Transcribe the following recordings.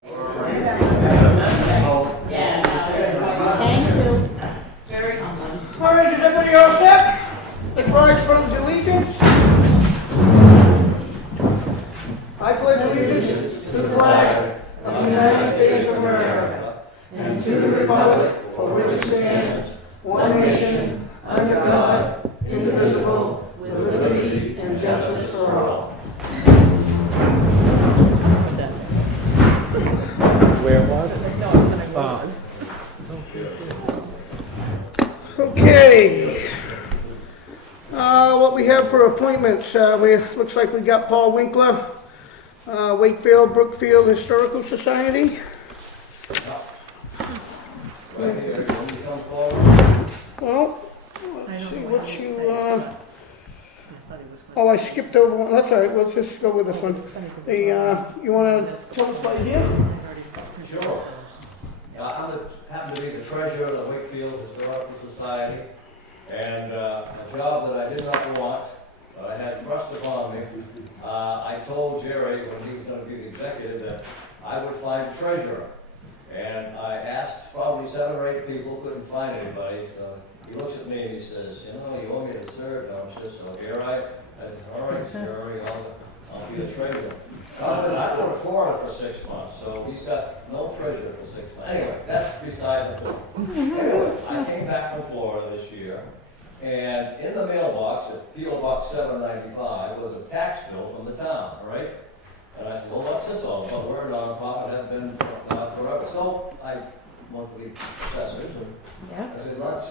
Thank you. Very humbling. All right, is everybody all set? Let's rise for the allegiance. I pledge allegiance to the flag of the United States of America and to the republic for which it stands, one nation, under God, indivisible, with liberty and justice for all. Where it was? Okay. What we have for appointments, looks like we got Paul Winkler, Wakefield Brookfield Historical Society. Well, let's see what you, oh, I skipped over one. That's all right, let's just go with this one. You want to tell us right here? Sure. I happen to be the treasurer of the Wakefield Historical Society, and a job that I did not want, but I had thrust upon me. I told Jerry when he was going to be the executive that I would find a treasurer. And I asked probably 7 or 8 people, couldn't find anybody, so he looks at me and he says, you know, you want me to serve? No, it's just, so here I said, all right, Jerry, I'll be the treasurer. I go to Florida for 6 months, so he's got no treasurer for 6 months. Anyway, that's beside the point. Anyway, I came back from Florida this year, and in the mailbox at P.O. Box 795 was a tax bill from the town, right? And I said, well, what's this all about? We're a nonprofit, have been forever. So I went to the professors, and I said, let's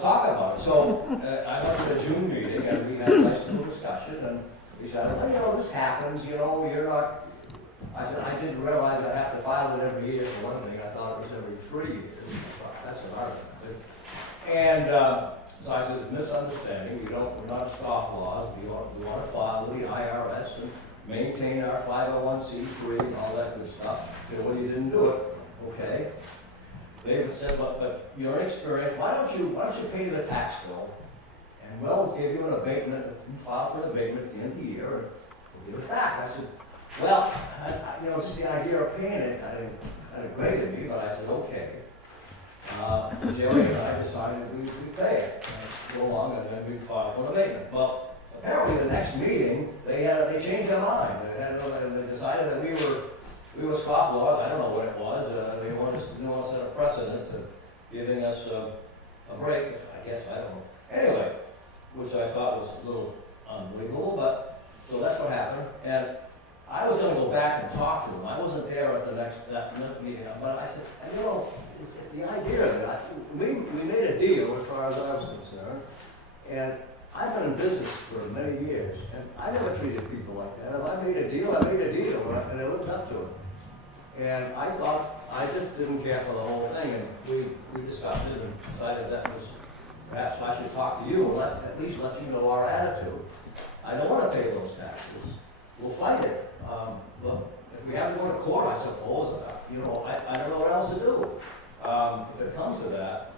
talk about it. So I went to the June meeting, and we had a nice little discussion, and we said, well, you know, this happens, you know, you're not, I said, I didn't realize I have to file it every year for one thing. I thought it was every 3 years. That's what I remember. And so I said, misunderstanding, we're not scofflaws, we want to file with the IRS and maintain our 501c3 and all that good stuff. You know, well, you didn't do it, okay. David said, but you're inexperienced, why don't you pay the tax bill? And we'll give you an abatement, you file for an abatement at the end of the year, and we'll give it back. I said, well, you know, just the idea of paying it, kind of grated me, but I said, okay. Jerry and I decided we'd pay it, go along, and then we'd file for an abatement. But apparently the next meeting, they changed their mind. They decided that we were scofflaws. I don't know what it was. They wanted to set a precedent of giving us a break. I guess, I don't know. Anyway, which I thought was a little unbelievable, but so that's what happened. And I was going to go back and talk to them. I wasn't there at that meeting, but I said, you know, it's the idea that we made a deal as far as I was concerned, and I've been in business for many years, and I never treated people like that. If I made a deal, and I lived up to it. And I thought, I just didn't care for the whole thing, and we discussed it and decided that was, perhaps I should talk to you and at least let you know our attitude. I don't want to pay those taxes. We'll fight it. But if we have to go to court, I suppose, you know, I don't know what else to do. If it comes to that,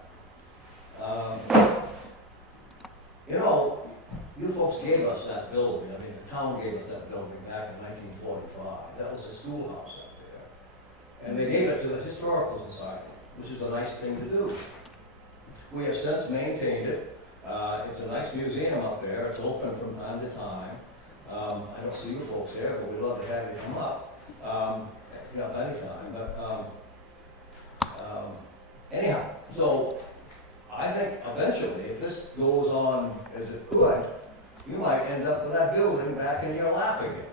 you know, you folks gave us that building. I mean, the town gave us that building back in 1945. That was a schoolhouse up there. And they gave it to the Historical Society, which is a nice thing to do. We have since maintained it. It's a nice museum up there. It's open from time to time. I don't see you folks there, but we'd love to have you come up. You know, anytime. But anyhow, so I think eventually, if this goes on as it could, you might end up with that building back in your lap again.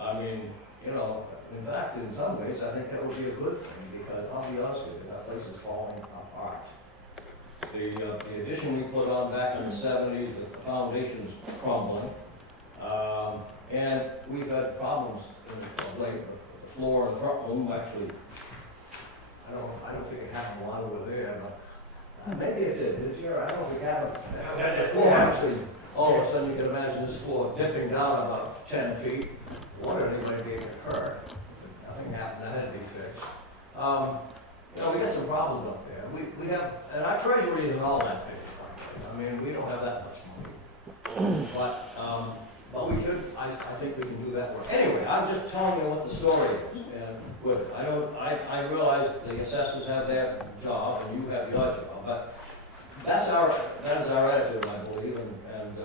I mean, you know, in fact, in some ways, I think that would be a good thing, because I'll be honest with you, that place is falling apart. The addition we put on back in the 70s, the foundation's crumbling, and we've had problems in the floor in the front room. Actually, I don't think it happened while we were there, but maybe it did. Did you? I don't know if it happened. The floor actually, all of a sudden you can imagine this floor dipping down about 10 feet. Water anyway being occurred. Nothing happened. That had to be fixed. You know, we got some problems up there. We have, and our treasury isn't all that big, frankly. I mean, we don't have that much money. But we could, I think we can do do that work. Anyway, I'm just telling you what the story is, and with it. I realize the assessors have their job, and you have your job, but that is our attitude, I believe, and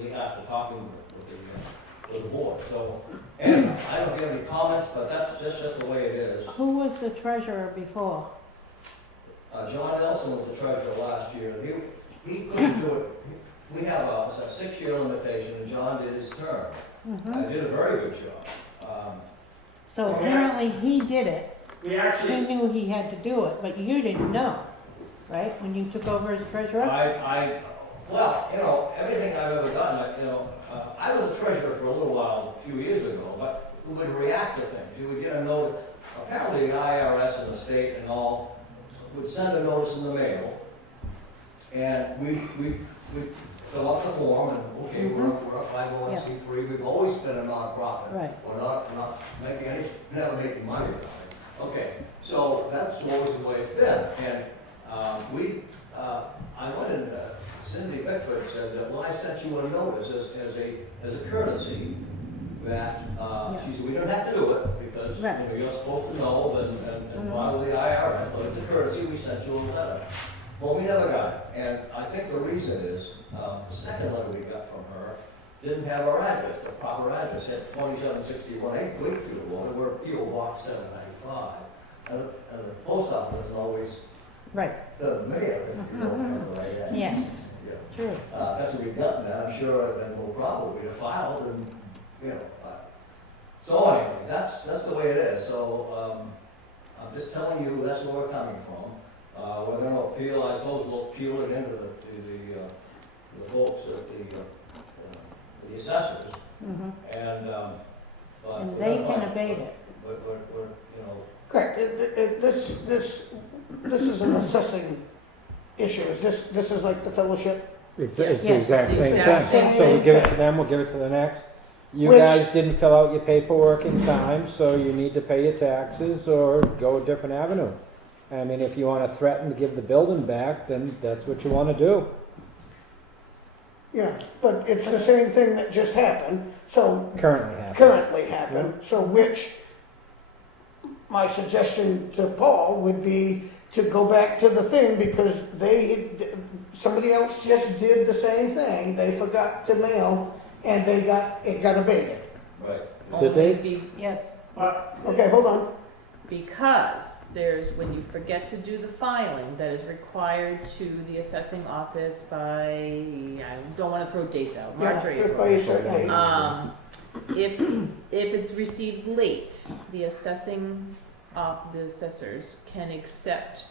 we after talking with the board, so, and I don't have any comments, but that's just the way it is. Who was the treasurer before? John Nelson was the treasurer last year. He couldn't do it. We have a 6-year limitation, and John did his term. Mhm. Did a very good job. So apparently he did it. We He actually, knew he had to do it, but you didn't know, right? When you took over as treasurer? Well, you know, everything I've ever done, I was a treasurer for a little while, a few years ago, but we would react to things. You would get a notice, apparently the IRS and the state and all would send a notice in the mail, and we fill out the form, and okay, we're a 501c3, we've always been a nonprofit. Right. We're not making never making money out of it. Okay, so that's always the way it's been, and I went and Cindy Beckford said that, well, I sent you a notice as a courtesy that, she said, we don't have to do it because, Right. you're supposed to know and follow the IRS, but it's a courtesy, we sent you a letter. Well, we never got it, and I think the reason is, the second letter we got from her didn't have our address, the proper address, it had 2761 Wakefield Road, we're P.O. Box 795, and the post office doesn't always Right, the mail, if you don't have the right address. yes, Yeah. true. That's what we've gotten that, I'm sure, then we'll probably have filed and, so anyway, that's the way it is, so, I'm just telling you, that's where we're coming from. We're gonna appeal, I suppose we'll appeal it into the folks at the assessors, Mhm. and, but. And we're they gonna can fight. abate it. But we're, correct, this is an assessing issue, this is like the fellowship? It's Yes, the exact it's same the exact thing. same So we give it to thing. them, we'll give it to the next. You Which- guys didn't fill out your paperwork in time, so you need to pay your taxes or go a different avenue. I mean, if you wanna threaten to give the building back, then that's what you wanna do. Yeah, but it's the same thing that just happened, so Currently happening. happened, so which, my suggestion to Paul would be to go back to the thing, because somebody else just did the same thing, they forgot to mail, and it got abated. right. Did they? Only Yes, Okay, hold on, because there's, when you forget to do the filing that is required to the assessing office by, I don't wanna throw dates out, March or yeah, just April. by a certain date. If it's received late, the assessors can accept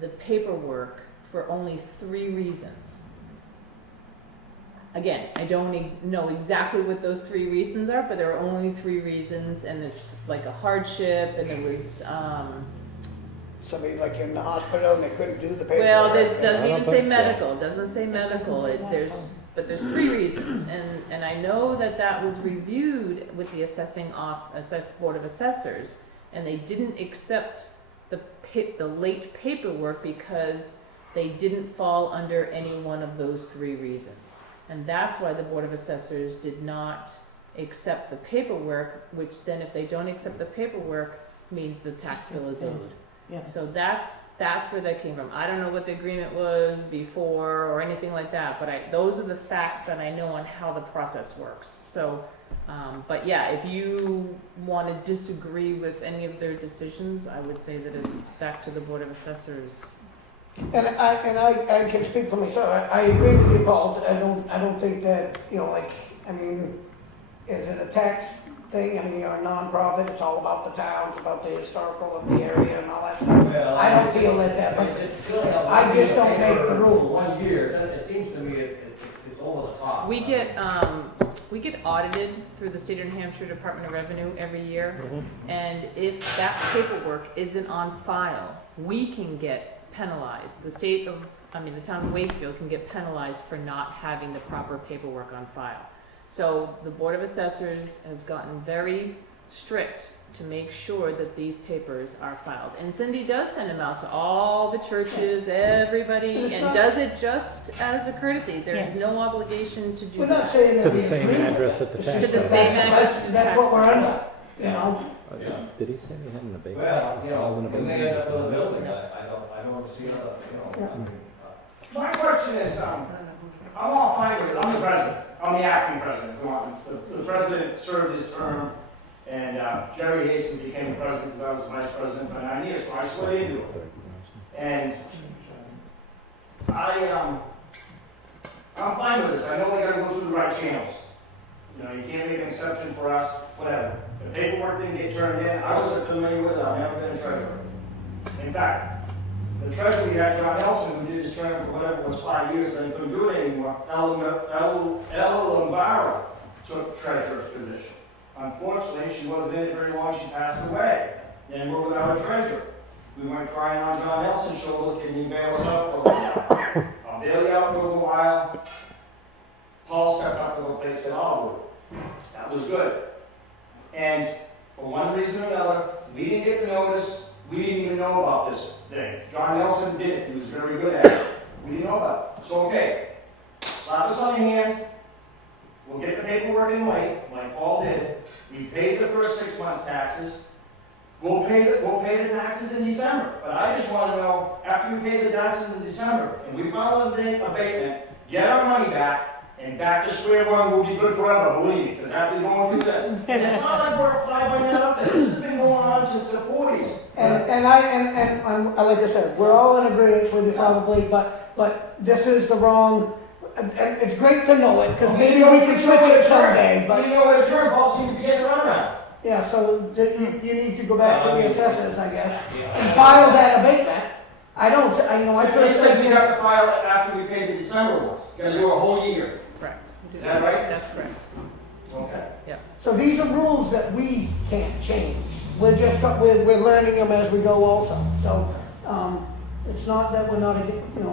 the paperwork for only 3 reasons. Again, I don't know exactly what those 3 reasons are, but there are only 3 reasons, and it's like a hardship, and it was, Somebody like in the hospital and they couldn't do the paperwork. well, it I doesn't don't even say think so. medical, it doesn't say medical, but there's 3 reasons, and I know that was reviewed with the Board of Assessors, and they didn't accept the late paperwork because they didn't fall under any one of those 3 reasons. And that's why the Board of Assessors did not accept the paperwork, which then if they don't accept the paperwork, means the tax bill is owed. yes. So that's where that came from. I don't know what the agreement was before or anything like that, but those are the facts that I know on how the process works. So, but yeah, if you want to disagree with any of their decisions, I would say that it's back to the Board of Assessors. And I can speak for myself, I agree with you, Paul, I don't think that, is it a tax thing? I mean, you're a nonprofit, it's all about the town, it's about the historical of the area and all that stuff. Well, I don't feel that, but filling out I just don't paper make the for rules. 1 year, it seems to me it's over the top. We get audited through the State of New Hampshire Department of Revenue every year, and if that paperwork isn't on file, we can get penalized. The town of Wakefield can get penalized for not having the proper paperwork on file. So the Board of Assessors has gotten very strict to make sure that these papers are filed. And Cindy does send them out to all the churches, everybody, It's and not- does it just as a courtesy. There's Yeah. no obligation to do We're not that. saying that To we the same agree with address it. at the It's tax just To the that same that's- address that's- at the That's tax what we're collector. under, you know? Oh, yeah. Did he say he had an abatement? Well, you know, Filed an we may abatement? end up with a building, I don't see another, Yeah. My question is, I'm all fine with it, I'm the president, I'm the acting president, if you want. The president served his term, and Jerry Hastings became the president because I was vice president for 9 years, so I slid into it. And I'm fine with this, I know they gotta go through the right channels. You know, you can't make an exception for us, whatever. The paperwork didn't get turned in, I wasn't familiar with it, I've never been a treasurer. In fact, the treasurer, we had John Nelson, who did his term for whatever it was 5 years, and he couldn't do it anymore. Ella Lombaro took treasurer's position. Unfortunately, she wasn't in it very long, she passed away. Then we're without a treasurer. We went crying on John Nelson's shoulder, can you bail us out for a while? I'll bail you out for a little while. Paul stepped up to the place and I'll do it. That was good. And for one reason or another, we didn't get the notice, we didn't even know about this thing. John Nelson did it, he was very good at it. We didn't know about it. So, okay, slap us on the hand, we'll get the paperwork in late, like Paul did. We paid the first 6 months' taxes. We'll pay the taxes in December. But I just want to know, after we pay the taxes in December, and we file an abatement, get our money back, and back to square one, we'll be good forever, believe me, because after going through this. And it's not like we're flying that up there. This has been going on since the 40s. And I'm, like I said, we're all in agreement with you probably, but this is the wrong, and it's great to know it, because maybe we can switch it someday, but, You know what a term policy seems to be getting around. yeah, so you need to go back to the assessors, I guess, and file that abatement. I I said personally, we have to file it after we pay the December ones. Gotta do a whole year. Correct. Is that right? That's correct. Okay. so these are rules that we can't change. We're learning them as we go also, so, it's not that we're not,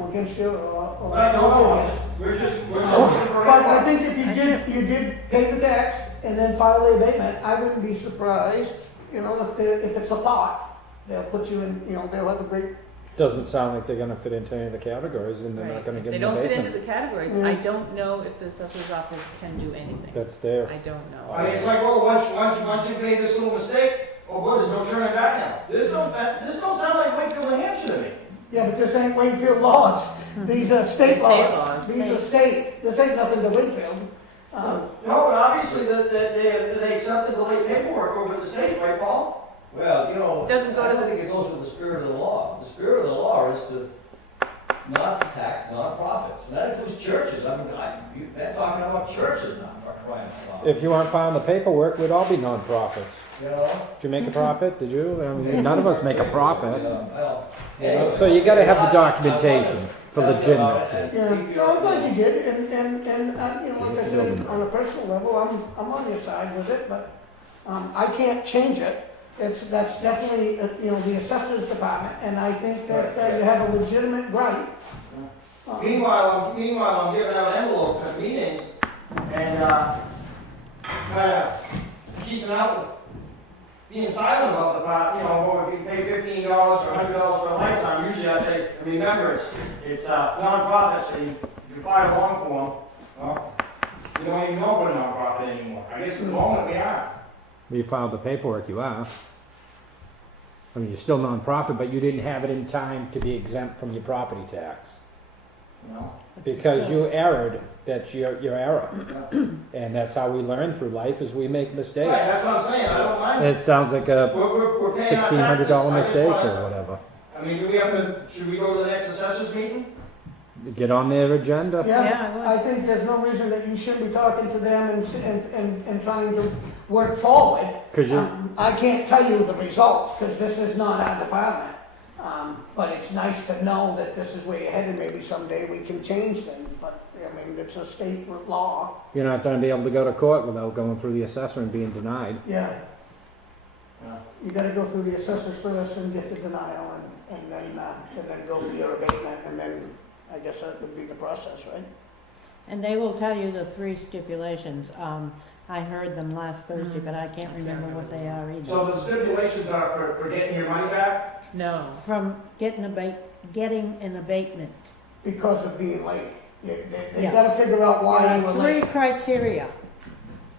against you or. No, we're just looking for. But I think if you did pay the tax and then file the abatement, I wouldn't be surprised, if it's a thought, they'll put you in, they'll have a great. Doesn't sound like they're gonna fit into any of the categories, and they're not Right. gonna If give they them don't fit into abatement. the categories, Mm. I don't know if the assessor's office can do anything. That's there. I don't know. I mean, it's like, once you made this little mistake, well, there's no turning back now. This don't sound like Wakefield, New Hampshire to me. Yeah, but this ain't Wakefield laws. These are state State laws. laws. These are state, this ain't nothing to Wakefield. No, but obviously they accepted the late paperwork over at the state, right, Paul? Well, you know, Doesn't go I to don't the- think it goes with the spirit of the law. The spirit of the law is to not to tax nonprofits. And that includes churches. I mean, they're talking about churches now, for crying out loud. If you weren't filing the paperwork, we'd all be nonprofits. You know? Did you make a profit? Did you? I mean, none of us make a profit. Well, You know, so you gotta have the documentation for legitimacy. Yeah, no, I'm glad you did, and, like I said, on a personal level, I'm on your side with it, but, I can't change it. That's definitely, the assessors department, and I think that you have a legitimate right. Meanwhile, I'm giving out envelopes at meetings and kind of keeping out, being silent about the part, if you pay $15 or $100 for a lifetime, usually I say, remember, it's nonprofit, so you file a long form. Well, we don't even know if we're a nonprofit anymore. I guess at the moment we are. You filed the paperwork, you are. I mean, you're still nonprofit, but you didn't have it in time to be exempt from your property tax. No. Because you erred, that's your error. Yeah. And that's how we learn through life, is we make Right, mistakes. that's what I'm saying. I don't mind. It sounds like a We're paying our taxes. $1,600 I just mistake wanna- or whatever. I mean, should we go to the next assessors meeting? Get on their agenda. Yeah, I would. I think there's no reason that you shouldn't be talking to them and trying to work forward. Cause you, I can't tell you the results, because this is not our department. But it's nice to know that this is where you're headed, maybe someday we can change things, but, it's a state law. you're not gonna be able to go to court without going through the assessor and being denied. Yeah, Yeah. you gotta go through the assessors first and get the denial, and then go for your abatement, and then I guess that would be the process, right? And they will tell you the three stipulations. I heard them last Thursday, but I can't remember what they are either. So the stipulations are for getting your money back? No. From getting an abatement. Because of being late. They Yeah. gotta figure out why you were Three late. criteria.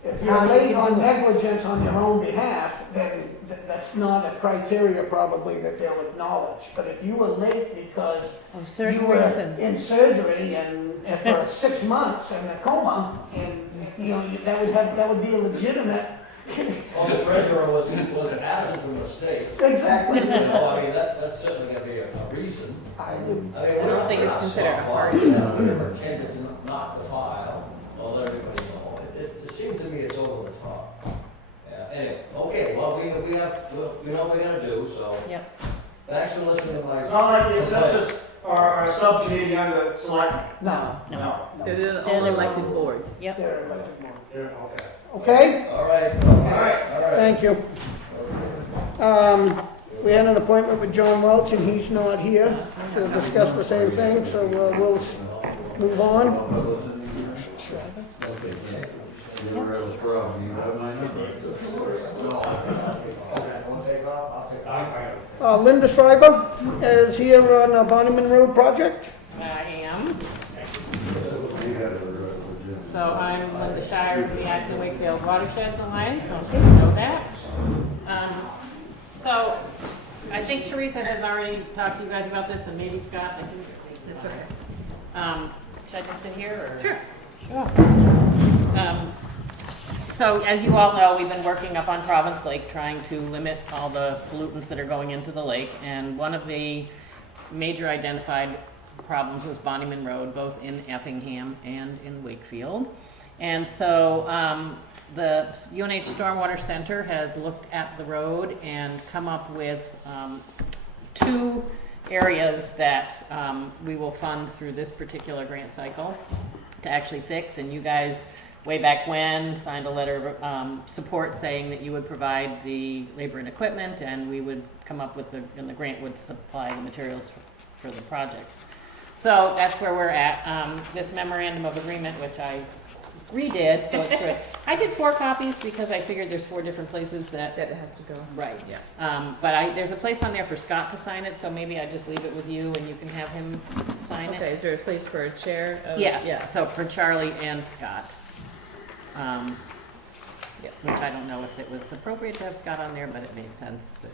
If how you're you late can on do it. negligence on your own behalf, then that's not a criteria probably that they'll acknowledge. But if you were late because Of you certain were reasons. in surgery and for 6 months in a coma, and, you know, that would be a legitimate. Well, the treasurer was absent from the state. Exactly. So, I mean, that's certainly gonna be a reason. I would, I mean, I don't think it's considered a hard We never intended to knock the file, I'll let everybody know. It seems to me it's over the top. Yeah, anyway, okay, well, we know what we're gonna do, so. Yep. Thanks for listening to my. It's not like the assessors are a subcommittee under selectmen. no, No. They're the only elected board. Yep. they're elected more. They're- Okay. Okay, All right, All right. all right. thank you. We had an appointment with John Welch, and he's not here to discuss the same thing, so we'll move on. You're real strong, you have my number. Okay, want to take off? I'll take off. Linda Shriver is here on the Bonneman Road project. I am. So I'm Linda Shire with the Acton Wakefield Watersheds Alliance, most people know that. So I think Teresa has already talked to you guys about this, and maybe Scott, I think. It's okay. Should I just sit here, or? Sure. Sure. So as you all know, we've been working up on Province Lake, trying to limit all the pollutants that are going into the lake, and one of the major identified problems was Bonnyman Road, both in Effingham and in Wakefield. And so the UNH Stormwater Center has looked at the road and come up with 2 areas that we will fund through this particular grant cycle to actually fix. And you guys, way back when, signed a letter of support saying that you would provide the labor and equipment, and we would come up with and the grant would supply the materials for the projects. So that's where we're at. This memorandum of agreement, which I redid, so it's good. I did 4 copies because I figured there's 4 different places that That has to go. right. Yeah. But there's a place on there for Scott to sign it, so maybe I just leave it with you and you can have him sign Okay, it. is there a place for a chair? Yeah. So for Charlie and Scott. Yeah. Which I don't know if it was appropriate to have Scott on there, but it made sense that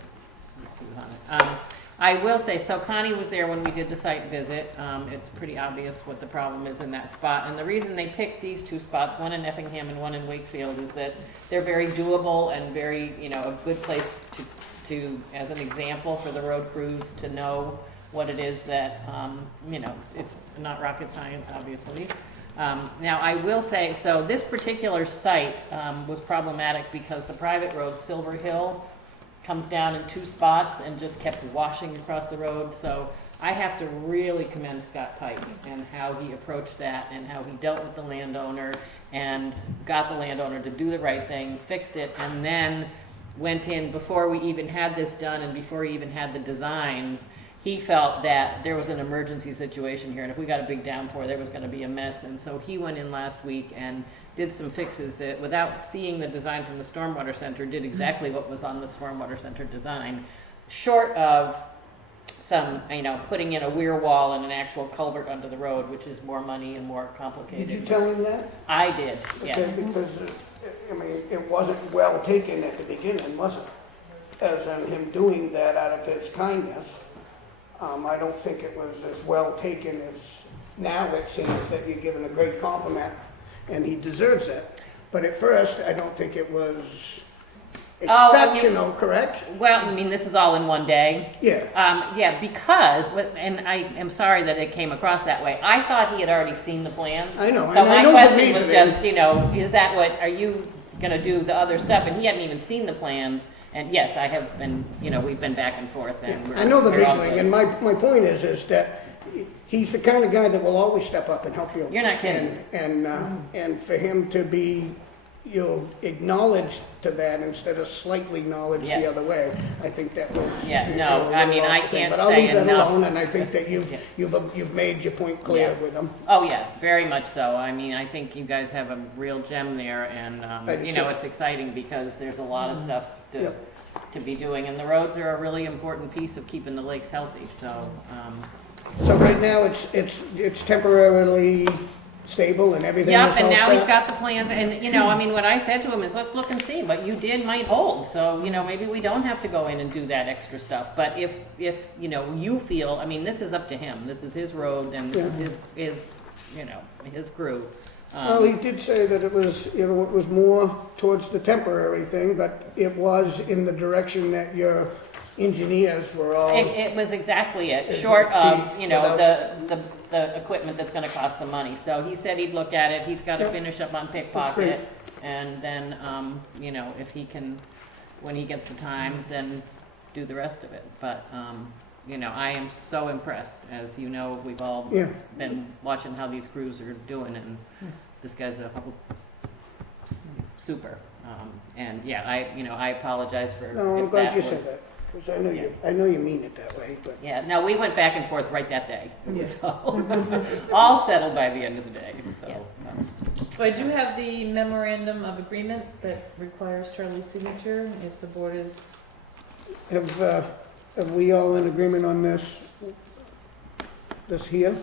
he was on it. I will say, so Connie was there when we did the site visit. It's pretty obvious what the problem is in that spot. And the reason they picked these 2 spots, one in Effingham and one in Wakefield, is that they're very doable and very, a good place to, as an example for the road crews to know what it is that, it's not rocket science, obviously. Now, I will say, so this particular site was problematic because the private road, Silver Hill, comes down in 2 spots and just kept washing across the road. So I have to really commend Scott Pike and how he approached that and how he dealt with the landowner and got the landowner to do the right thing, fixed it, and then went in before we even had this done and before he even had the designs. He felt that there was an emergency situation here, and if we got a big downpour, there was going to be a mess. And so he went in last week and did some fixes that, without seeing the design from the Stormwater Center, did exactly what was on the Stormwater Center design, short of some, putting in a weir wall and an actual culvert under the road, which is more money and more complicated. Did you tell him that? I did, Okay, yes. because, it wasn't well taken at the beginning, was it? As in him doing that out of his kindness. I don't think it was as well taken as now it seems that you're given a great compliment, and he deserves it. But at first, I don't think it was exceptional, correct? Well, this is all in one day. Yeah. Because, and I am sorry that it came across that way. I thought he had already seen the plans. I know, So and I my know the question was reasoning. just, is that what, are you gonna do the other stuff? And he hadn't even seen the plans. And yes, I have been, we've been back and forth. And I know the we're all reasoning, good. and my point is that he's the kind of guy that will always step up and help you. You're not kidding. And for him to be, you acknowledged to that instead of slightly acknowledged the Yeah. other way. I think that was. Yeah, you no, know, I mean, a I little can't But I'll say leave that enough. alone, and I think that Yeah. you've made your point clear Yeah. with them. Oh, yeah, very much so. I mean, I think you guys have a real gem there, and, I do you know, too. it's exciting because there's a lot of stuff Yep. to be doing, and the roads are a really important piece of keeping the lakes healthy, so, So right now, it's temporarily stable and everything is all Yep, set? and now he's got the plans, and, you know, I mean, what I said to him is, let's look and see, what you did might hold, so, you know, maybe we don't have to go in and do that extra stuff, but if, you know, you feel, I mean, this is up to him, this is his road, and this is his, you know, his crew. Well, he did say that it was, you know, it was more towards the temporary thing, but it was in the direction that your engineers were all. It was exactly it, Is short it of, you know, without- the equipment that's gonna cost some money. So he said he'd look at it, he's gotta Yep. finish up on great. pickpocket. And then, you know, if he can, when he gets the time, then do the rest of it. But, you know, I am so impressed, as you know, we've all Yeah, been watching how these crews are doing, and this guy's a super. And yeah, I apologize for no, I'm if glad that you said was. that, because I know you mean it that way, but. Yeah, no, we went back and forth right that day. It was all settled by the end of the day, so. So I do have the memorandum of agreement that requires Charlie's signature, if the board is, Have we all in agreement on this? This here?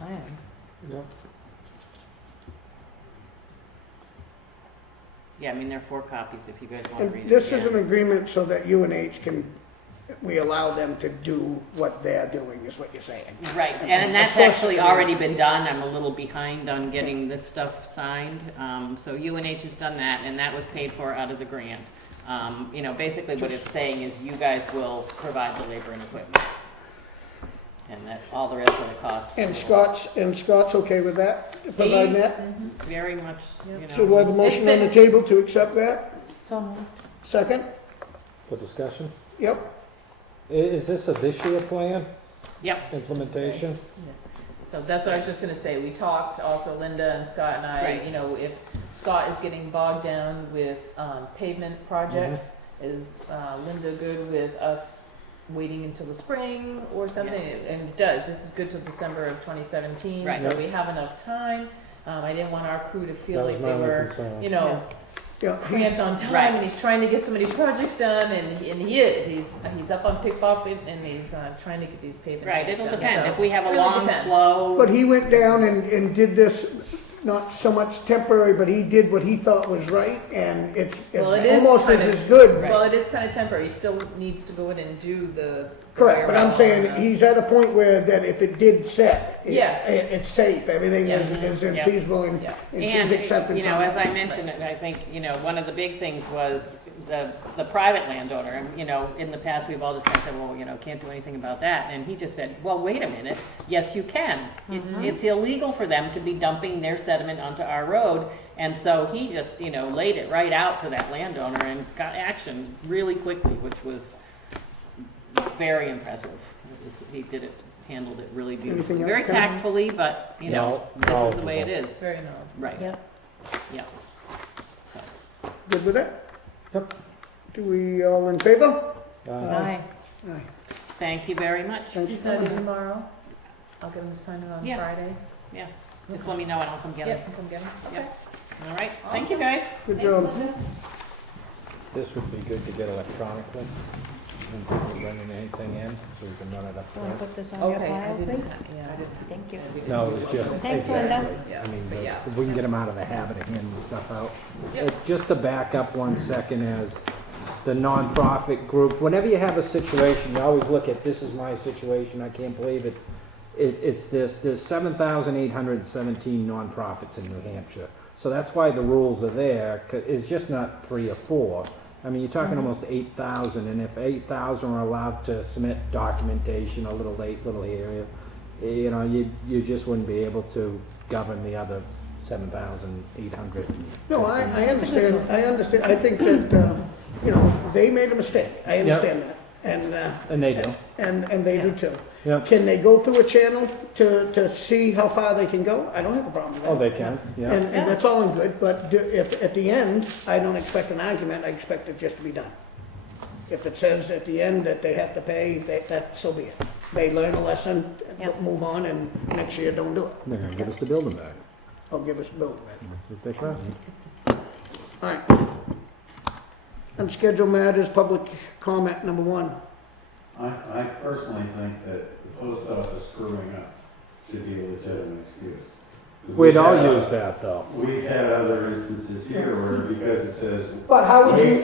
I am. Yeah, I mean, there are 4 copies if you guys want to And read it. this is yeah. an agreement so that UNH can, we allow them to do what they're doing, is what you're saying. Right, Of and that's course, actually yeah. already been done. I'm a little behind on getting this stuff signed. So UNH has done that, and that was paid for out of the grant. You know, basically what it's saying is you guys will provide the labor and equipment. And that all the rest of the costs. And Scott's okay with that, providing that? Very much, you know. So we have a motion on the table to accept that? So moved. Second? For discussion? Yep. Is this a this year plan, Yep, implementation? so that's what I was just gonna say, we talked, also Linda and Scott and I, Right. you know, if Scott is getting bogged down with, pavement projects, is, Linda good with us waiting until the spring or something? And it does, this is good till December of 2017, Right. so we have enough time. I didn't want our crew to feel That was like my they only were, concern. you know, Yeah, cramped on time, Right. and he's trying to get so many projects done, and he is. He's up on pickpocket, and he's trying to get these pavement right, things it'll done. depend. So, If we have a really long, depends. slow. but he went down and did this, not so much temporary, but he did what he thought was right, and it's Well, it is almost kind as of- good. Well, it is kind of temporary. He still needs to go in and do the. Correct, but I'm rail saying and the- he's at a point where that if it did set, Yes. it's safe, everything Yes. is Yeah. feasible and Yeah. it's And, acceptance. you know, on as it. I mentioned, I think, you know, one of the big things was the private landowner. And, you know, in the past, we've all just kind of said, well, you know, can't do anything about that. And he just said, well, wait a minute, yes, you can. It's illegal for them to be dumping their sediment onto our road. And so he just, you know, laid it right out to that landowner and got action really quickly, which was very impressive. He did it, handled it really beautifully, Anything else, very Kennedy? tactfully, but, you know, No, this is the way it is. Very knowledgeable. Right, Yep. yeah. Good with it? Yep. Do we all in favor? Aye. Aye. Thank you very much. Thanks Is for that in coming. tomorrow? I'll get him to sign it on Yeah. Friday. Just let me know and I'll come get it. Yep, come get him. Okay. All right, thank you guys. Good job. This would be good to get electronically, and if we're running anything in, so we can run it up Do you want to there. put this on your Okay, I pile, didn't, please? yeah, I didn't. Thank you. No, it was just, Thanks, Linda. exactly. Yeah, I mean, but yeah. if we can get them out of the habit of handing stuff out. Yep. Just to back up 1 second, as the nonprofit group, whenever you have a situation, you always look at, this is my situation, I can't believe it. It's this, there's 7,817 nonprofits in New Hampshire. So that's why the rules are there, it's just not 3 or 4. I mean, you're talking almost 8,000, and if 8,000 are allowed to submit documentation a little late, little area, you know, you just wouldn't be able to govern the other 7,800. No, I understand, I think that, you know, they made a mistake, I understand that, And they do. and they do too. Yeah. Can they go through a channel to see how far they can go? I don't have a problem with that. Oh, they can, yeah. And that's all in good, but if, at the end, I don't expect an argument, I expect it just to be done. If it says at the end that they have to pay, that, so be it. They learn a lesson, Yep. move on, and next year don't do it. They're gonna give us the building back. Or give us a bill back. That's what they promised. All right. Unscheduled matters, public comment number 1. I personally think that the post office screwing up should be a legitimate excuse. 'Cause We'd all had- use that, though. We've had other instances here where because it says, But how would you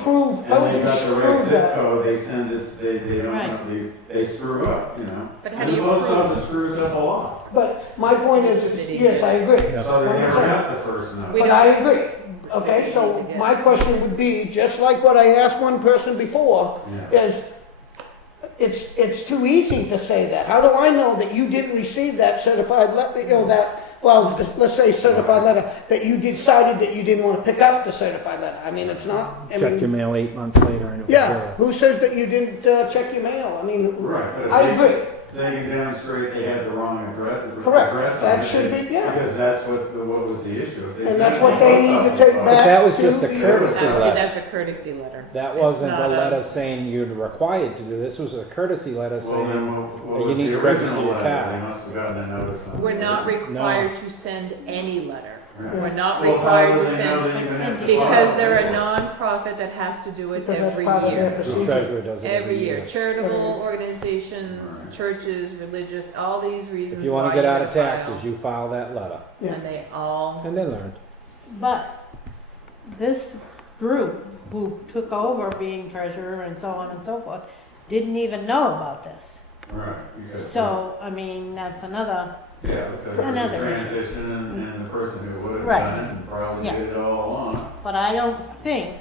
prove, how and would you they got the right prove zip that? code, they send it, they don't, Right. they screw up, you know? But how And do the you post prove? office screws up a lot, But my point is, yes, I agree. Yeah. so they never got the first We note. But I agree. Okay, so my question would be, just like what I asked one person before, Yeah. is, it's too easy to say that. How do I know that you didn't receive that certified letter, you know, that, well, let's say certified letter, that you decided that you didn't want to pick up the certified letter? I mean, it's not, I Checked your mean, mail 8 months later and it was yeah, there. who says that you didn't check your mail? I mean, Right, but I if agree. they can demonstrate they had the wrong address. Correct. address That on it, should be- yeah. Because that's what was the issue. If they And sent that's it what to they the need to post take office, back. That was just a to the- courtesy Now, see, letter. that's a courtesy letter. That It's wasn't a not letter saying you're required to do. This was a courtesy letter Well, saying, then what you was need the to register original your letter? car. They must have gotten a notice on it. We're not required to send any letter. Right. We're not Well, how required do to they know send, they even have to because file they're a it? nonprofit that has to do it Because that's every part of their year. the procedure. treasurer does it Every year, Every charitable year. organizations, Right. churches, religious, all these reasons if you want why to get out you of file. taxes, you file that letter. Yeah. And they all, And they learned. But this group who took over being treasurer and so on and so forth didn't even know about this. Right. because- So, I mean, that's another, Yeah, because there was a another issue. transition and the person who would have Right. done it and probably Yeah. did it all along. but I don't think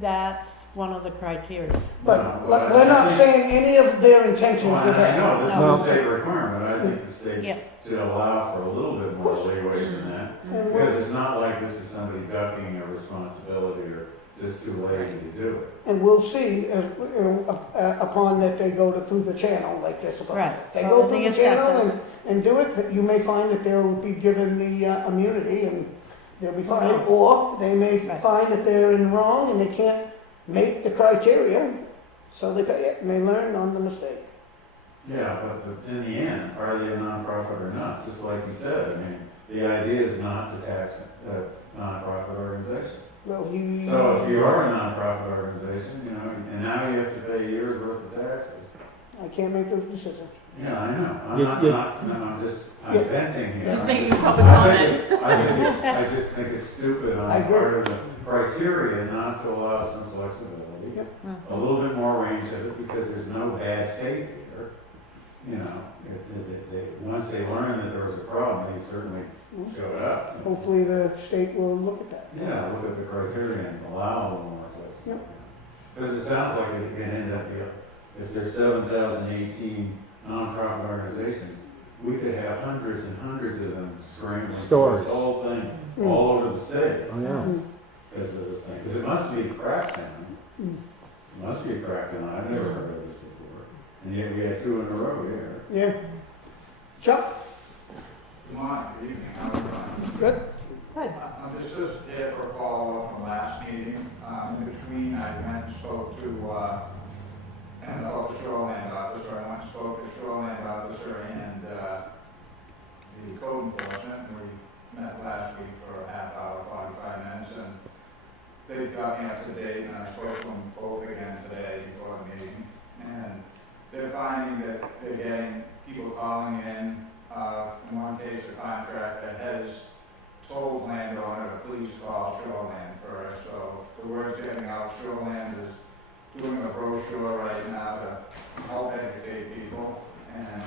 that's one of the criteria. But we're not saying any of their intentions Well, were I bad. know, this No. is a state requirement, I think the Yeah. state should allow for a little bit more leeway than that. And we're- Because it's not like this is somebody ducking a responsibility or just too lazy to do it. And we'll see, as, you know, upon that they go through the channel like they're supposed to. Right. If they So go the through the assessors- channel and do it, that you may find that they'll be given the immunity and they'll be fine. Right. Or they may Right. find that they're in wrong and they can't make the criteria, so they pay it and they learn on the mistake. Yeah, but in the end, are they a nonprofit or not? Just like you said, I mean, the idea is not to tax nonprofit organizations. Well, you. So if you are a nonprofit organization, you know, and now you have to pay a year's worth of taxes. I can't make those decisions. Yeah, I know. I'm You- not, you- I'm just, I'm Yeah. venting here. he's I making just- public I comment. think I just think it's stupid on I the agree. part of the criteria not to allow some flexibility. A little bit more range of it because there's no bad faith here. You know, once they learned that there was a problem, they certainly showed up. Hopefully the state will look at that. Yeah, look at the criteria and allow a little more flexibility. Because it sounds like it can end up, if there's 7,018 nonprofit organizations, we could have hundreds and hundreds of them scrambling through Stores. this whole thing Mm. all over the state Oh, yeah. because of this thing. Because it must be a crackdown. Mm. It must be a crackdown. I've never heard of this before. And yet we had 2 in a row here. Yeah. Chuck, Good morning, good evening, how are you doing? good? Good. This is here for a follow-up from last meeting. In between, I went and spoke to, the shoreline officer, I went and spoke to the shoreline officer and, the code enforcement. We met last week for a half hour, 45 minutes, and they got me up to date, and I spoke to them both again today before the meeting. And they're finding that they're getting people calling in. In one case, the contractor has told landowner to please call Shoreland first. So the word's getting out, Shoreland is doing a brochure right now to help educate people. And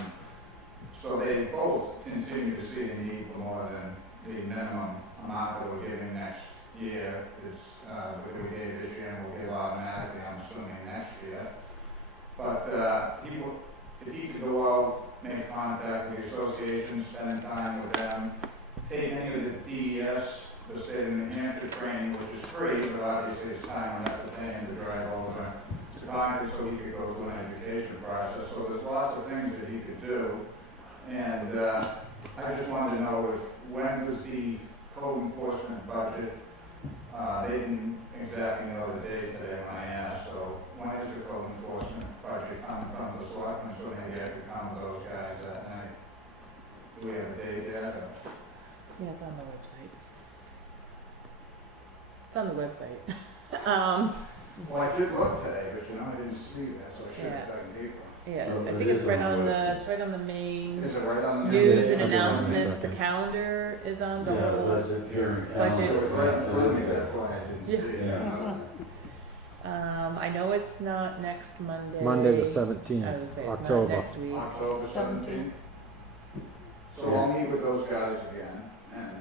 so they both continue to see a need for more than the minimum amount that we're giving next year. That we gave this year and we'll give automatically, I'm assuming, next year. But if he could go out, make contact with the association, spend time with them, take any of the DES, the state of New Hampshire training, which is free, but obviously it's time enough to pay him to drive over to Congress so he could go through an education process. So there's lots of things that do. And I just wanted to know when was the code enforcement budget? They didn't exactly know the date today when I asked, so when is the code enforcement budget coming from the selectmen, so maybe I could come with those guys that night? Do we have a date yet? Or? Yeah, it's on the website. It's on the website. Well, I did look today, but I didn't see that, so I should have dug deeper. Yeah, Well, I it think it's is right on the on the, website. it's right on the main Is it right on the news Yeah, and I'll be on in a announcements, the second. calendar is on the Yeah, whole. budget hearing. Budget. So it was right in front of me, that's why I didn't see it. Yeah. I know it's not next Monday. Monday the I was 17th, gonna say, it's October. not next week. October 17th. So I'll meet with those guys again, and,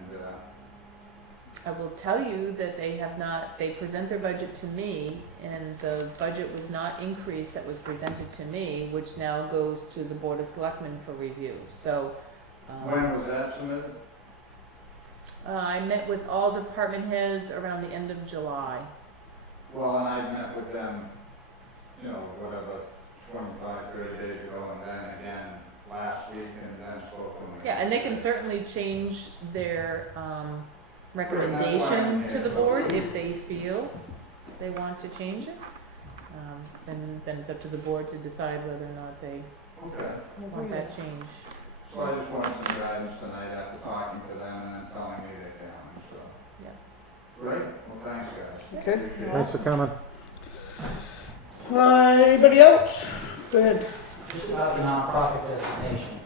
I will tell you that they have not, they present their budget to me, and the budget was not increased that was presented to me, which now goes to the Board of Selectmen for review, so. when was that submitted? I met with all department heads around the end of July. Well, and I met with them, whatever, 25, 30 days ago, and then again last week, and then spoke to them again. Yeah, and they can certainly change their, recommendation to the board if they feel they want to change it. Then it's up to the board to decide whether or not they Okay, want that change. so I just wanted some guidance tonight after talking to them and then telling me they found them, so. Yeah. Great, well, thanks, guys. Okay. Appreciate it. Thanks for coming. Anybody else? Go ahead. Just about the nonprofit designation.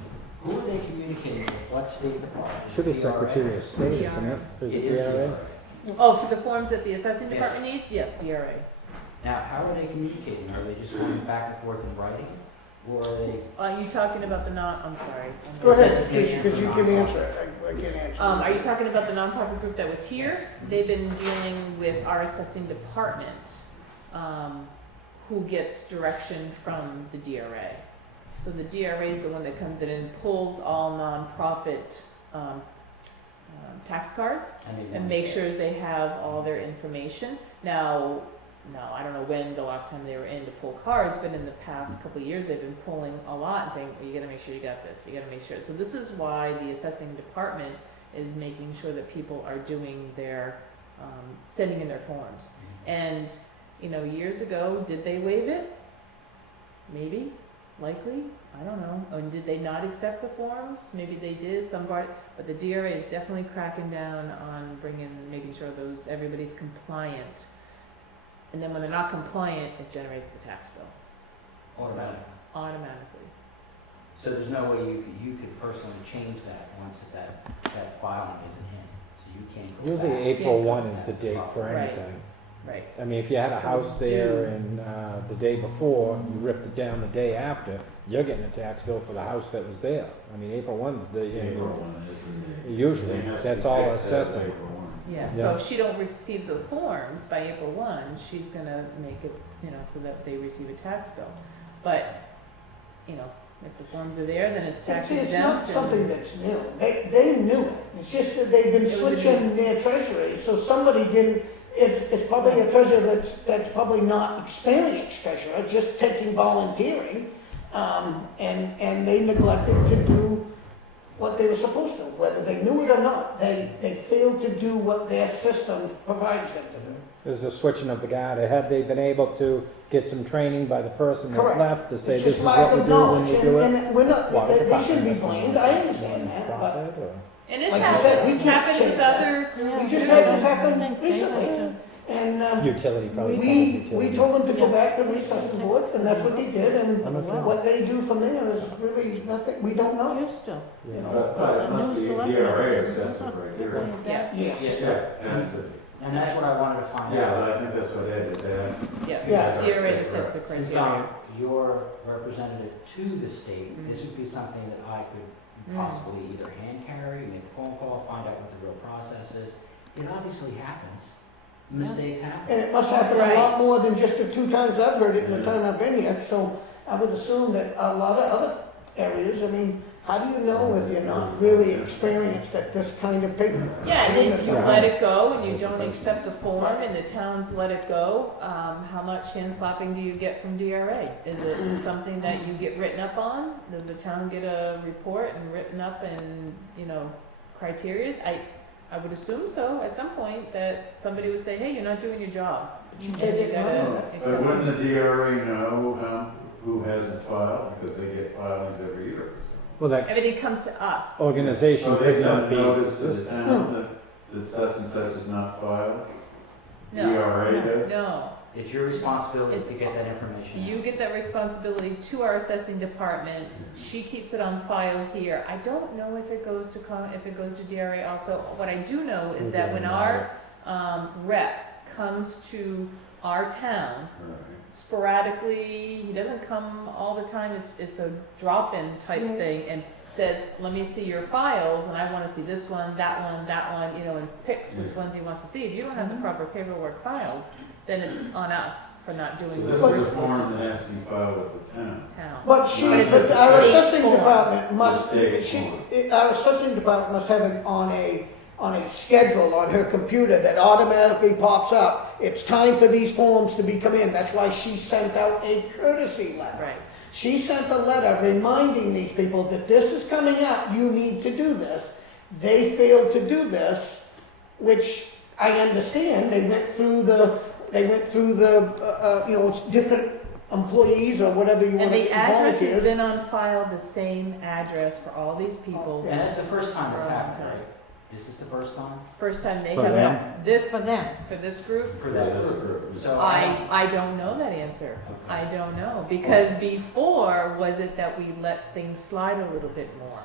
Who are they communicating with? What state department? Should be DRA? Secretary of State, isn't it? Is It it is DRA? DRA. Oh, for the forms that the assessing Yes. department needs? Yes, DRA. Now, how are they communicating? Are they just going back and forth in writing? Or are they, Are you talking about the I'm sorry. Go ahead, because you can answer it. I can't answer. Are you talking about the nonprofit group that was here? They've been dealing with our assessing department, who gets direction from the DRA. So the DRA is the one that comes in and pulls all nonprofit tax cards and makes sure they have all their information. Now, I don't know when the last time they were in to pull cards, but in the past couple of years, they've been pulling a lot and saying, well, you gotta make sure you got this, you gotta make sure. So this is why the assessing department is making sure that people are doing their, sending in their forms. And, years ago, did they waive it? Maybe, likely, I don't know. And did they not accept the forms? Maybe they did, some part, but the DRA is definitely cracking down on making sure everybody's compliant. And then when they're not compliant, it generates the tax bill automatic? automatically. So there's no way you could personally change that once that filing isn't in? So you can't go Usually back? April Yeah. 1 is the date for Right. anything. Right. I mean, if you had a So house do- there and the day before, you ripped it down the day after, you're getting a tax bill for the house that was there. I mean, April 1's April 1 is the day. usually, It has to that's be all fixed as assessing. April 1. Yeah, Yeah. so if she don't receive the forms by April 1, she's gonna make it, so that they receive a tax bill. But, if the forms are there, then it's tax See, exempt. it's not something that's new. They knew it. It's just that they've been It was a switching their treasury, so somebody didn't, it's probably a treasurer that's probably not experienced treasurer, just taking volunteering, and they neglected to do what they were supposed to, whether they knew it or not. They failed to do what their system provides them to do. There's a switching of the guard. Had they been able to get some training by the person that Correct. left to say It's this just is lack what we of do when knowledge, we do it? and we're not, Water they department shouldn't be has to blamed, I understand that, but profit, or- And it's Like you said, we happened, can't happened with change that. other. we just had this happen recently. And Utility probably. we told them to go back to the assessment boards, and that's what they did, and what they do from there is really nothing, we don't know. Used to. You know, But it must be DRA assessed the criteria. Yes. Yes. Yeah, it has to be. And that's what I wanted to find Yeah, out. but I think that's what Ed did, they asked. Yeah, Yeah. DRA that sets the Since criteria. I'm your representative to the state, this would be something that I could possibly either hand carry, make a phone call, find out what the real process is. It obviously happens. Mistakes happen. And it must happen a lot more than just the 2 times I've heard it in the time I've been here, so I would assume that a lot of other areas. I mean, how do you know if you're not really experienced at this kind of paper? Yeah, and if you let it go and you don't accept the form and the towns let it go, how much hand slapping do you get from DRA? Is it something that you get written up on? Does the town get a report and written up and, criterias? I would assume so, at some point, that somebody would say, hey, you're not doing your job. They You didn't gotta know that. accept But wouldn't it. the DRA know who hasn't filed, because they get filings every year? Well, that Everything comes to us. organization So they could not send be. notice to the town that such and such is not filed? No, DRA does? no. It's your responsibility It's- to get that information. You get that responsibility to our assessing department. She keeps it on file here. I don't know if it goes to if it goes to DRA also. What I do know is that when our rep comes to our town, Right. sporadically, he doesn't come all the time. It's a drop-in type Right. thing, and says, "Let me see your files, and I want to see this one, that one, and picks which ones he wants to see." If you don't have the proper paperwork filed, then it's on us for not So doing what this we're is a supposed form to that has to be filed with the town. town. But it's a our state assessing form. department must, State form. our assessing department must have it on a schedule on her computer that automatically pops up. It's time for these forms to be come in. That's why she sent out a courtesy letter. Right. She sent a letter reminding these people that this is coming up, you need to do this. They failed to do this, which I understand. They went through the it's different employees or whatever you want And to the address has volunteers. been on file, the same address for all these people. And that's the first time it's For a long happened, time. right? Is this the first time? First time they For have them? this For them. for this group. For that group? So I don't know that answer. Okay. I don't know, because before, was it that we let things slide a little bit more?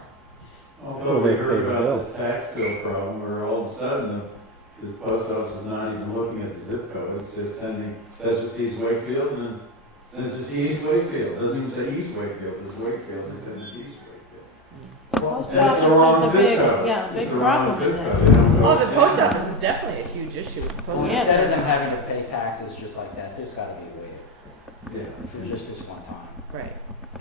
Although they we paid heard the about bill. this tax bill problem, where all of a sudden the post office is not even looking at the zip code, it's just says it's East Wakefield, and then sends it to East Wakefield, doesn't even say East Wakefield, it's Wakefield, they send it to East Wakefield. Post And it's office the wrong is a zip big, code. yeah, It's big the wrong problem zip in code. this. They don't know Oh, the it's post in. office is definitely a huge issue with the post Well, office. instead of them having to pay taxes just like that, there's gotta be a way Yeah, to, it's just this one time. Right.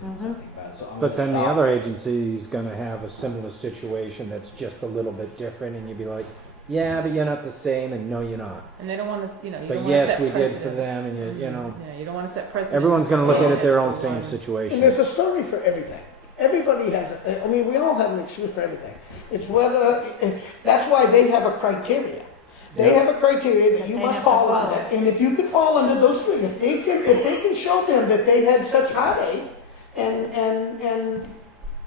Mhm. Something about it. So I'm But gonna then the stop. other agency is gonna have a similar situation that's just a little bit different, and you'd be like, yeah, but you're not the same, and no, you're not. And they don't want to, you don't But want to yes, set we precedents. did for them, and you know, Yeah, you don't want to set precedents. everyone's gonna look at it their own Yeah. same And situation. there's a story for everything. Everybody has, we all have an excuse for everything. It's whether, that's why they have a criteria. They have a criteria that you They must have to fall follow. under, and if you could fall under those three, if they can show them that they had such heartache, and then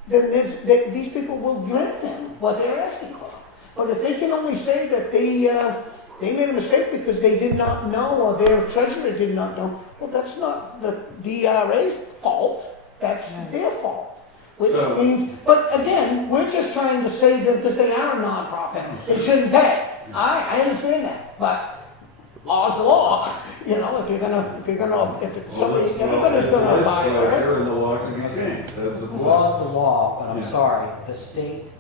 these people will grant them what they're asking for. But if they can only say that they made a mistake because they did not know, or their treasurer did not know, well, that's not the DRA's fault, that's their fault. Which So- means, but again, we're just trying to save them because they are a nonprofit. They shouldn't pay. I understand that, but law's the law. If it's Well, something, this- everybody's well, gonna it's buy for it. legislature, and the law can be changed, that's the The point. law's the law, but I'm Yeah. sorry, the state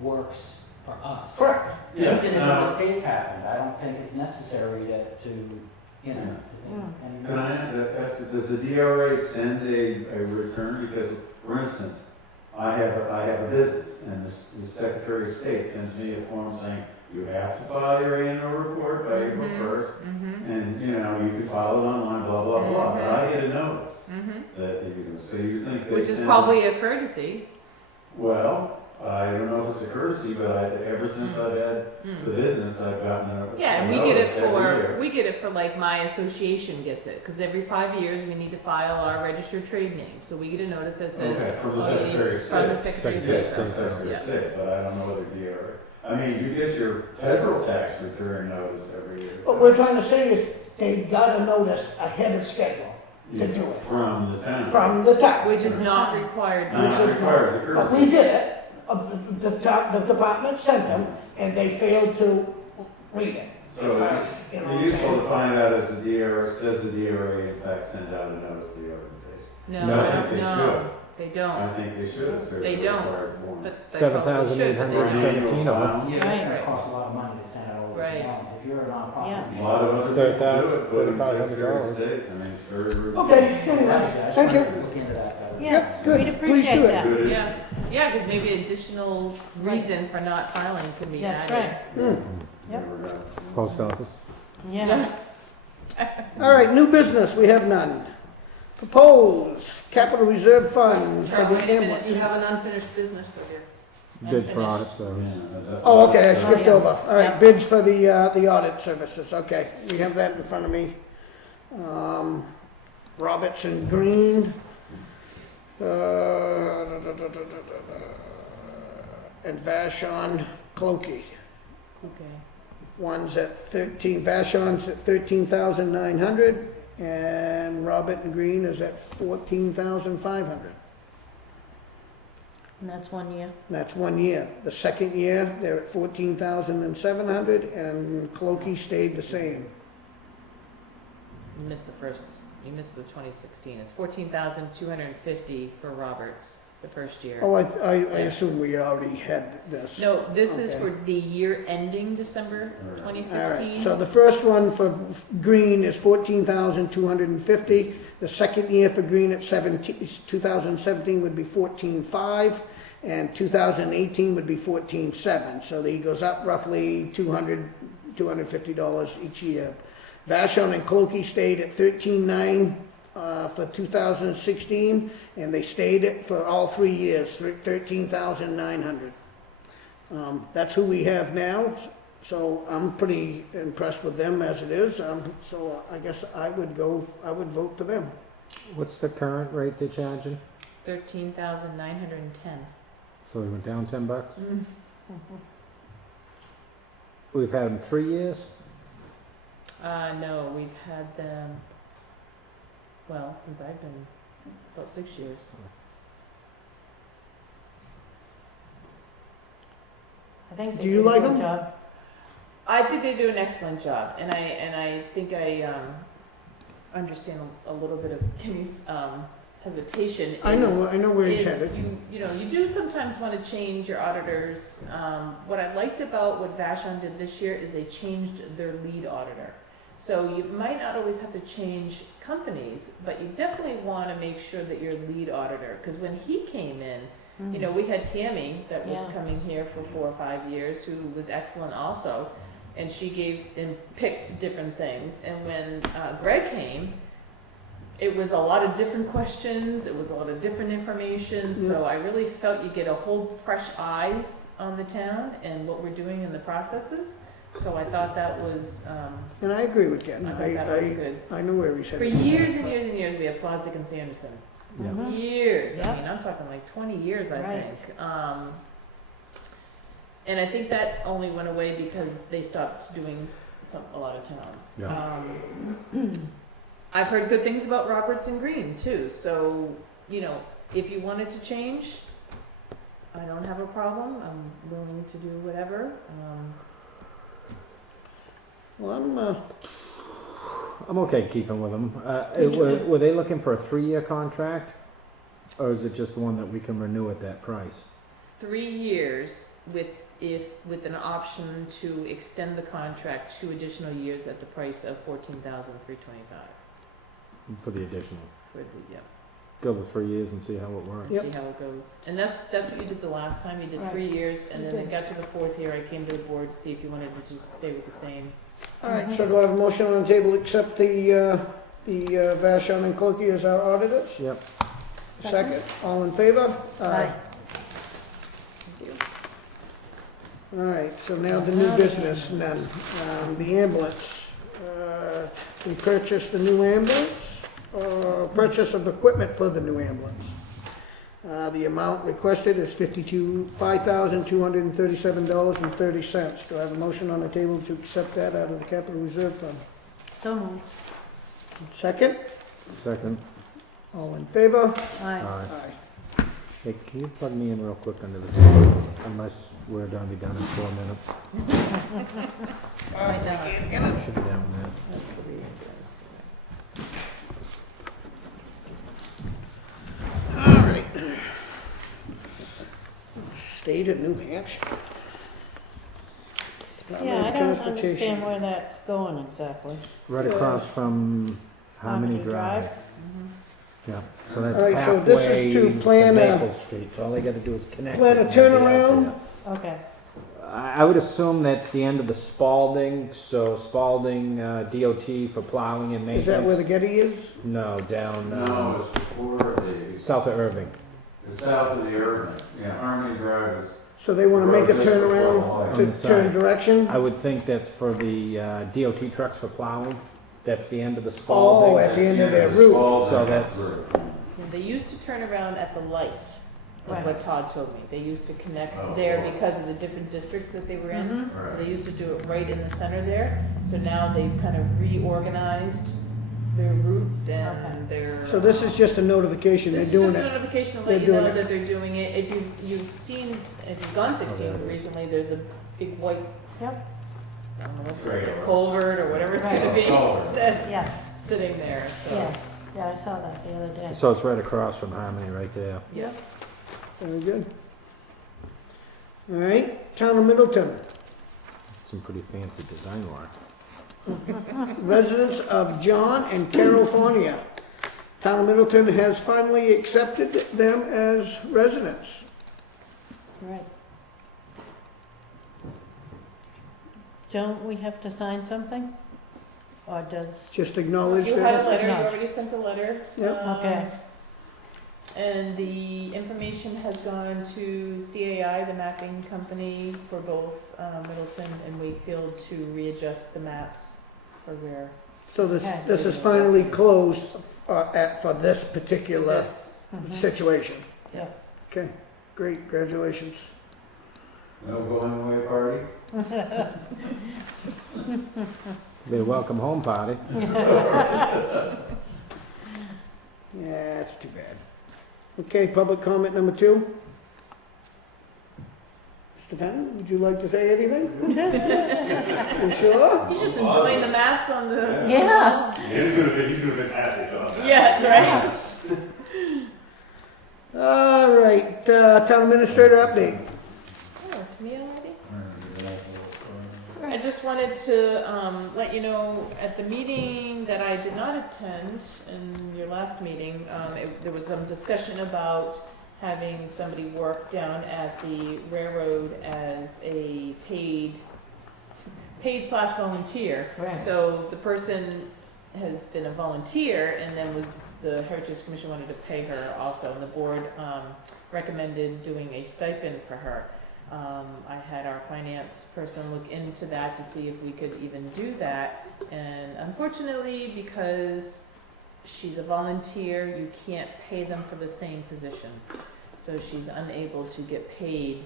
works for us. Correct. Yeah, Even if a now- mistake happened, I don't think it's necessary and Can I ask, does the DRA send a return? Because, for instance, I have a business, and the Secretary of State sends me a form saying, you have to file your annual report by April Mhm. 1st, Mm-hmm. and, you can file it online, blah, blah, blah. But I get a notice Mm-hmm. that, so you think they Which is send- probably a courtesy. Well, I don't know if it's a courtesy, but ever since I've had the Mm. business, I've gotten a Yeah, and a we get it notice every year. for, like my association gets it, because every 5 years we need to file our registered trade name. So we get a notice that says. Okay, from the Secretary of From the State. Secretary of Secretary State. of State. Secretary Yeah. of State, but I don't know whether DRA. I mean, you get your federal tax return notice every year. What we're trying to say is, they got a notice ahead of schedule to do it. From the town. From the town. Which is not required. Not which is required, it's a But courtesy. we did it. The department sent them, and they failed to read it. So it's useful to find out does the DRA in fact send out a notice to the organization? No, No, I think they should. they don't. I think they should if there's They a don't. required form. But they probably should, but they Or don't. an 17 annual of them. file. Yeah, it's Right. gonna cost a lot of money to send out all the Right. forms. If you're a nonprofit. Yeah. A lot of other people do it, but in $35,000. Secretary of State, I mean, it's very. Okay, Obviously, anyway, I just thank you. wanted to look into that. Yes, good. we'd Please do appreciate it. that. Yeah, yeah, because maybe additional reason for not filing could be That's added. right. Hmm. Post office. Yeah. All right, new business, we have none. Proposed capital reserve fund for Charlie, the wait a minute, ambulance. you have an unfinished business over here. Bids for Unfinished. audit service. Oh, okay, I skipped yeah. over. All right, Yeah. bids for the audit services, okay. We have that in front of me. Roberts and Green. And Vashon Clokey. Okay. One's at 13, Vashon's at 13,900, and Robert and Green is at 14,500. And that's 1 year. That's 1 year. The second year, they're at 14,700, and Clokey stayed the same. You missed the first, you missed the 2016. It's 14,250 for Roberts, the first year. Oh, I assume we already had this. No, this is Okay. for the year ending December All right, 2016. so the first one for Green is 14,250. The second year for Green at 2017 would be 14,500, and 2018 would be 14,700. So he goes up roughly $250 each year. Vashon and Clokey stayed at 13,900 for 2016, and they stayed it for all 3 years, 13,900. That's who we have now, so I'm pretty impressed with them as it is. So I guess I would vote for them. What's the current rate they're charging? 13,910. So we went down $10. Mm. We've had them 3 years. No, we've had them, well, since I've been, about 6 years. I think they Do you did a like good them? job. I think they do an excellent job, and I think I understand a little bit of Kenny's hesitation. I know where he's is headed. you know, you do sometimes want to change your auditors. What I liked about what Vashon did this year is they changed their lead auditor. So you might not always have to change companies, but you definitely want to make sure that your lead auditor, because when he came in, you know, we had Tammy that was Yeah. coming here for 4 or 5 years, who was excellent also, and she gave and picked different things. And when Greg came, it was a lot of different questions, it was a lot of different information, so I really felt you get a whole fresh eyes on the town and what we're doing in the processes. So I thought that was, And I agree with Ken. I thought that was good. I know where he's For headed. years and years and years, we had Plodzik and Sanderson. Yeah. Mhm. Years, Yeah. I mean, I'm talking like 20 years, I Right. think. And I think that only went away because they stopped doing a lot of towns. Yeah. I've heard good things about Roberts and Green too, so, you know, if you wanted to change, I don't have a problem, I'm willing to do whatever. Well, I'm okay keeping with them. too. Were they looking for a 3-year contract, or is it just one that we can renew at that price? 3 years with an option to extend the contract 2 additional years at the price of $14,325 For the additional. for the, yeah. Go with 3 years and see how it works. Yep. See how it goes. And that's what you did the last time. You did Right. 3 years, and You then it did. got to the 4th year. I came to the board to see if you wanted to just stay with the same. all right, so do I have a motion on the table to accept the Vashon and Clokey as our auditors? Yep. Second, all in favor? Aye. All right, so now the new business then, the ambulance. We purchased the new ambulance, purchase of equipment for the new ambulance. The amount requested is $5,237.30. Do I have a motion on the table to accept that out of the capital reserve fund? So moved. Second, Second. all in favor? Aye. Aye. Aye. Hey, can you plug me in real quick under the table? Unless we're gonna be done in 4 minutes. Right now, Should be down there. that's the reading, guys. All right. State of New Hampshire. Department Yeah, of I don't Transportation. understand where that's going exactly. Right across from Harmony Drive. Yeah, so that's All right, so this is halfway to to plan a- Maple Street, so all they gotta do is connect. Plan it a and they'll be out turnaround? there. Okay, I would assume that's the end of the Spalding, so Spalding, DOT for plowing and maintenance. Is that where the Getty is? No, down, No, it's before the, south of Irving. the south of the Irving, yeah, Harmony Drive is. So they wanna make a Road just before the turnaround light. On to the side. turn direction? I would think that's for the DOT trucks for plowing. That's the end of the Spalding. Oh, at the end of their route. So that's- And they used to turn around at the light, is Right. what Todd told me. They used to connect Oh, there cool. because of the different districts that they were in. Mhm. So they used to do it right in the center there. So now they've kind of reorganized their routes and their. So this is just a notification, they're This is doing just a it. notification to They're let you know doing it. that they're doing it. If you've seen, if you've gone 16 there it is. recently, there's a big white. Yep. I don't know, Trailer. culvert or whatever it's gonna be, Culvert. that's yeah, sitting there, so. yeah, yeah, I saw that the other day. So it's right across from Harmony right there. Yep. Very good. All right, Town of Middleton. Some pretty fancy design work. Residents of John and Carol Fournier. Town of Middleton has finally accepted them as residents. Right. Don't we have to sign something? Or does, Just acknowledge You had a that. letter, you acknowledge. already sent a letter. Yep. Okay. And the information has gone to CAI, the mapping company for both Middleton and Wakefield to readjust the maps for where So this is finally closed for this particular this. Mhm. situation. Yes. Okay, great, congratulations. No going away party? Be a welcome home party. Yeah, that's too bad. Okay, public comment number 2. Stefan, would you like to say anything? You sure? He's just enjoying the maps on the. Yeah. He's doing a fantastic job. Yeah, right. All right, town administrator update. Oh, to me already? I just wanted to let you know, at the meeting that I did not attend, in your last meeting, there was some discussion about having somebody work down at the railroad as a paid/volunteer. Right. So the person has been a volunteer, and then the Heritage Commission wanted to pay her also, and the board recommended doing a stipend for her. I had our finance person look into that to see if we could even do that, and unfortunately, because she's a volunteer, you can't pay them for the same position. So she's unable to get paid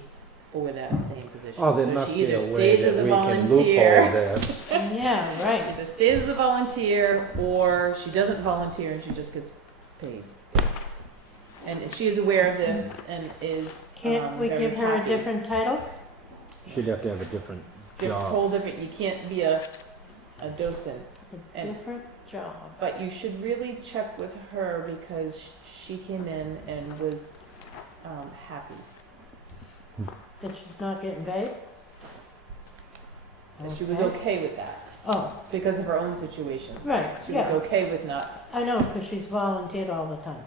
for that same position. Oh, there So must she be either a way stays that as a we can volunteer- loophole this. Yeah, right. Either stays as a volunteer, or she doesn't volunteer and she just gets paid. And she is aware of this and is Can't we very give her a happy. different title? She'd have to have a different They're job. told different, you can't be a docent, A And- different job. but you should really check with her because she came in and was happy. That she's not getting paid? And she was okay with that Oh, because of her own situation. right, She was yeah. okay with not. I know, because she's volunteered all the time.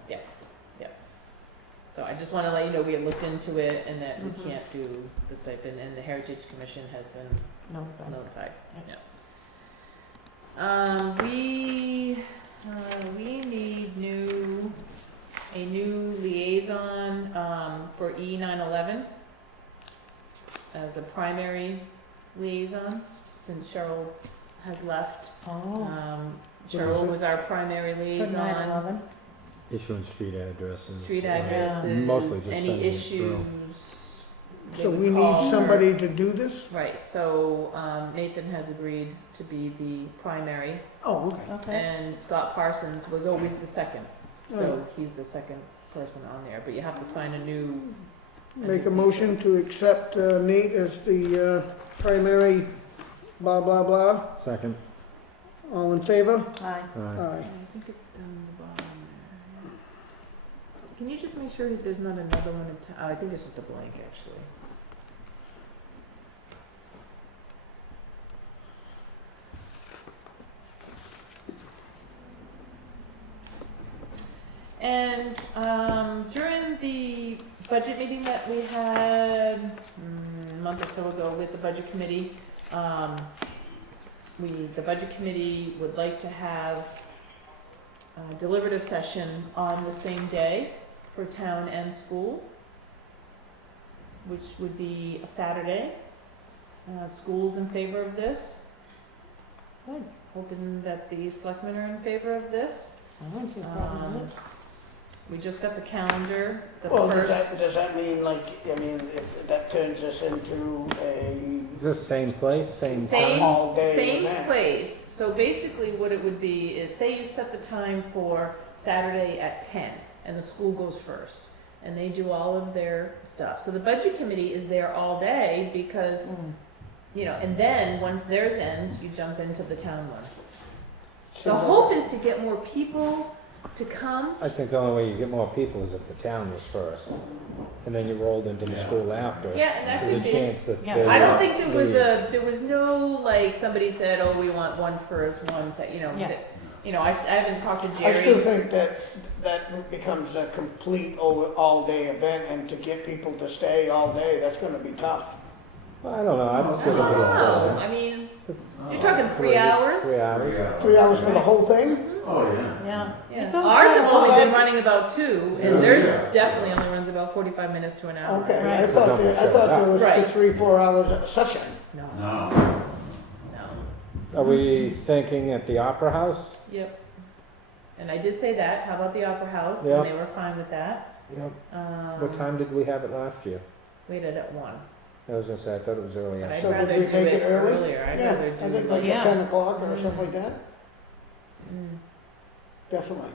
So I just want to let you know we had looked into it and that Mhm. we can't do the stipend, and the Heritage Commission has been No, notified. Yeah. Yeah. We need a new liaison for E911 as a primary liaison since Cheryl has left. Oh, Cheryl was our primary for liaison. 9/11. Issuing street addresses. Street uh, addresses, Mostly just any sending it through. issues. they So would we call need her. somebody to do this? Right, so Nathan has agreed to be the primary, Oh, okay. Okay. and Scott Parsons was always the second. Right. So he's the second person on there, but you have to sign a new. Make a motion to accept Nate as the primary blah, blah, blah. Second. All in favor? Aye. Aye. Aye. I think it's down the bottom there. Can you just make sure that there's not another one? I think it's just a blank, actually. And during the budget meeting that we had a month or so ago with the budget committee, the budget committee would like to have a deliberative session on the same day for town and school, which would be a Saturday. School's in favor of this. Good. Hoping that the selectmen are in favor of this. I don't see a problem with it. We just got the calendar, the Well, first. does that mean like, I mean, if that turns us into a Is this the same place, same Same- time? all day Same event? place. So basically what it would be is, say you set the time for Saturday at 10 and the school goes first and they do all of their stuff. So the budget committee is there all day because, you know, and then once theirs ends, you jump into the town one. The hope is to get more people to come. I think the only way you get more people is if the town was first, and then you rolled into the school after. Yeah, and that There's could a be. chance that. Yeah. there's I don't a- think there was no, like, somebody said, oh, we want one first, one second, you know. Yeah. that- You know, I haven't talked to I still Jerry. think that becomes a complete all-day event, and to get people to stay all day, that's gonna be tough. I don't know, I'm I sure don't it'll know, be I mean, you're talking 3 hours? 3 hours. 3 hours for the whole thing? Oh, yeah. Yeah. Yeah, Don't ours say have only that. been running about 2, and theirs definitely only runs about 45 minutes to an hour. Okay, I Right. thought there was Right. 3-4 hours session. No, No. no, Are we thinking at the Opera House? yep. And I did say that, how about the Opera House? Yeah. And they were fine with that. Yep. Um, What time did we have it last year? We had it at 1. I was gonna say, I thought it was earlier. But I'd So would rather we do make it it early? earlier, I'd Yeah, rather I do think it. like Yeah. at 10 o'clock or something like that, Mm. definitely.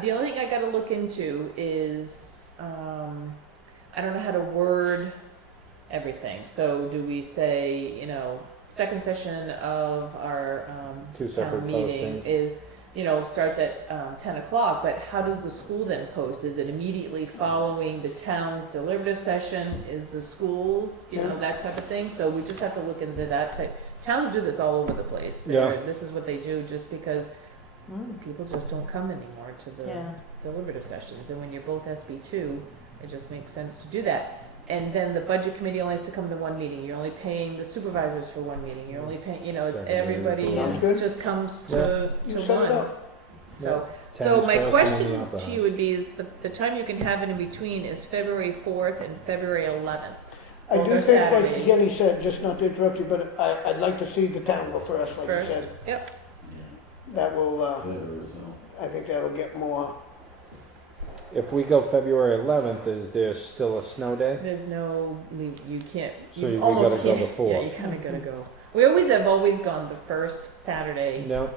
The only thing I gotta look into is, I don't know how to word everything. So do we say, you know, second session of our, Two separate town meeting postings. is, you know, starts at 10 o'clock, but how does the school then post? Is it immediately following the town's deliberative session? Is the schools, you know, that type of thing? So we just have to look into that type. Towns do this all over the place. Yeah. This is what they do just because people just don't come anymore to the Yeah. deliberative sessions. And when you're both SB2, it just makes sense to do that. And then the budget committee only has to come to one meeting. You're only paying the supervisors for one meeting. You're only paying, you know, it's Second meeting. everybody Sounds good. just comes Yeah. to You set it one. up. So, Town's so my first and then the question Opera to you House. would be is the time you can have it in between is February 4th and February 11th. I Both do are think, like Saturdays. Kenny said, just not to interrupt you, but I'd like to see the town go first, like you First. said. Yep. That will, Better result. I think that'll get more, If we go February 11th, is there still a snow day? There's no, you can't, So you we almost gotta go can't. the Yeah, 4th. you kinda gotta go. We always gone the first Saturday No, of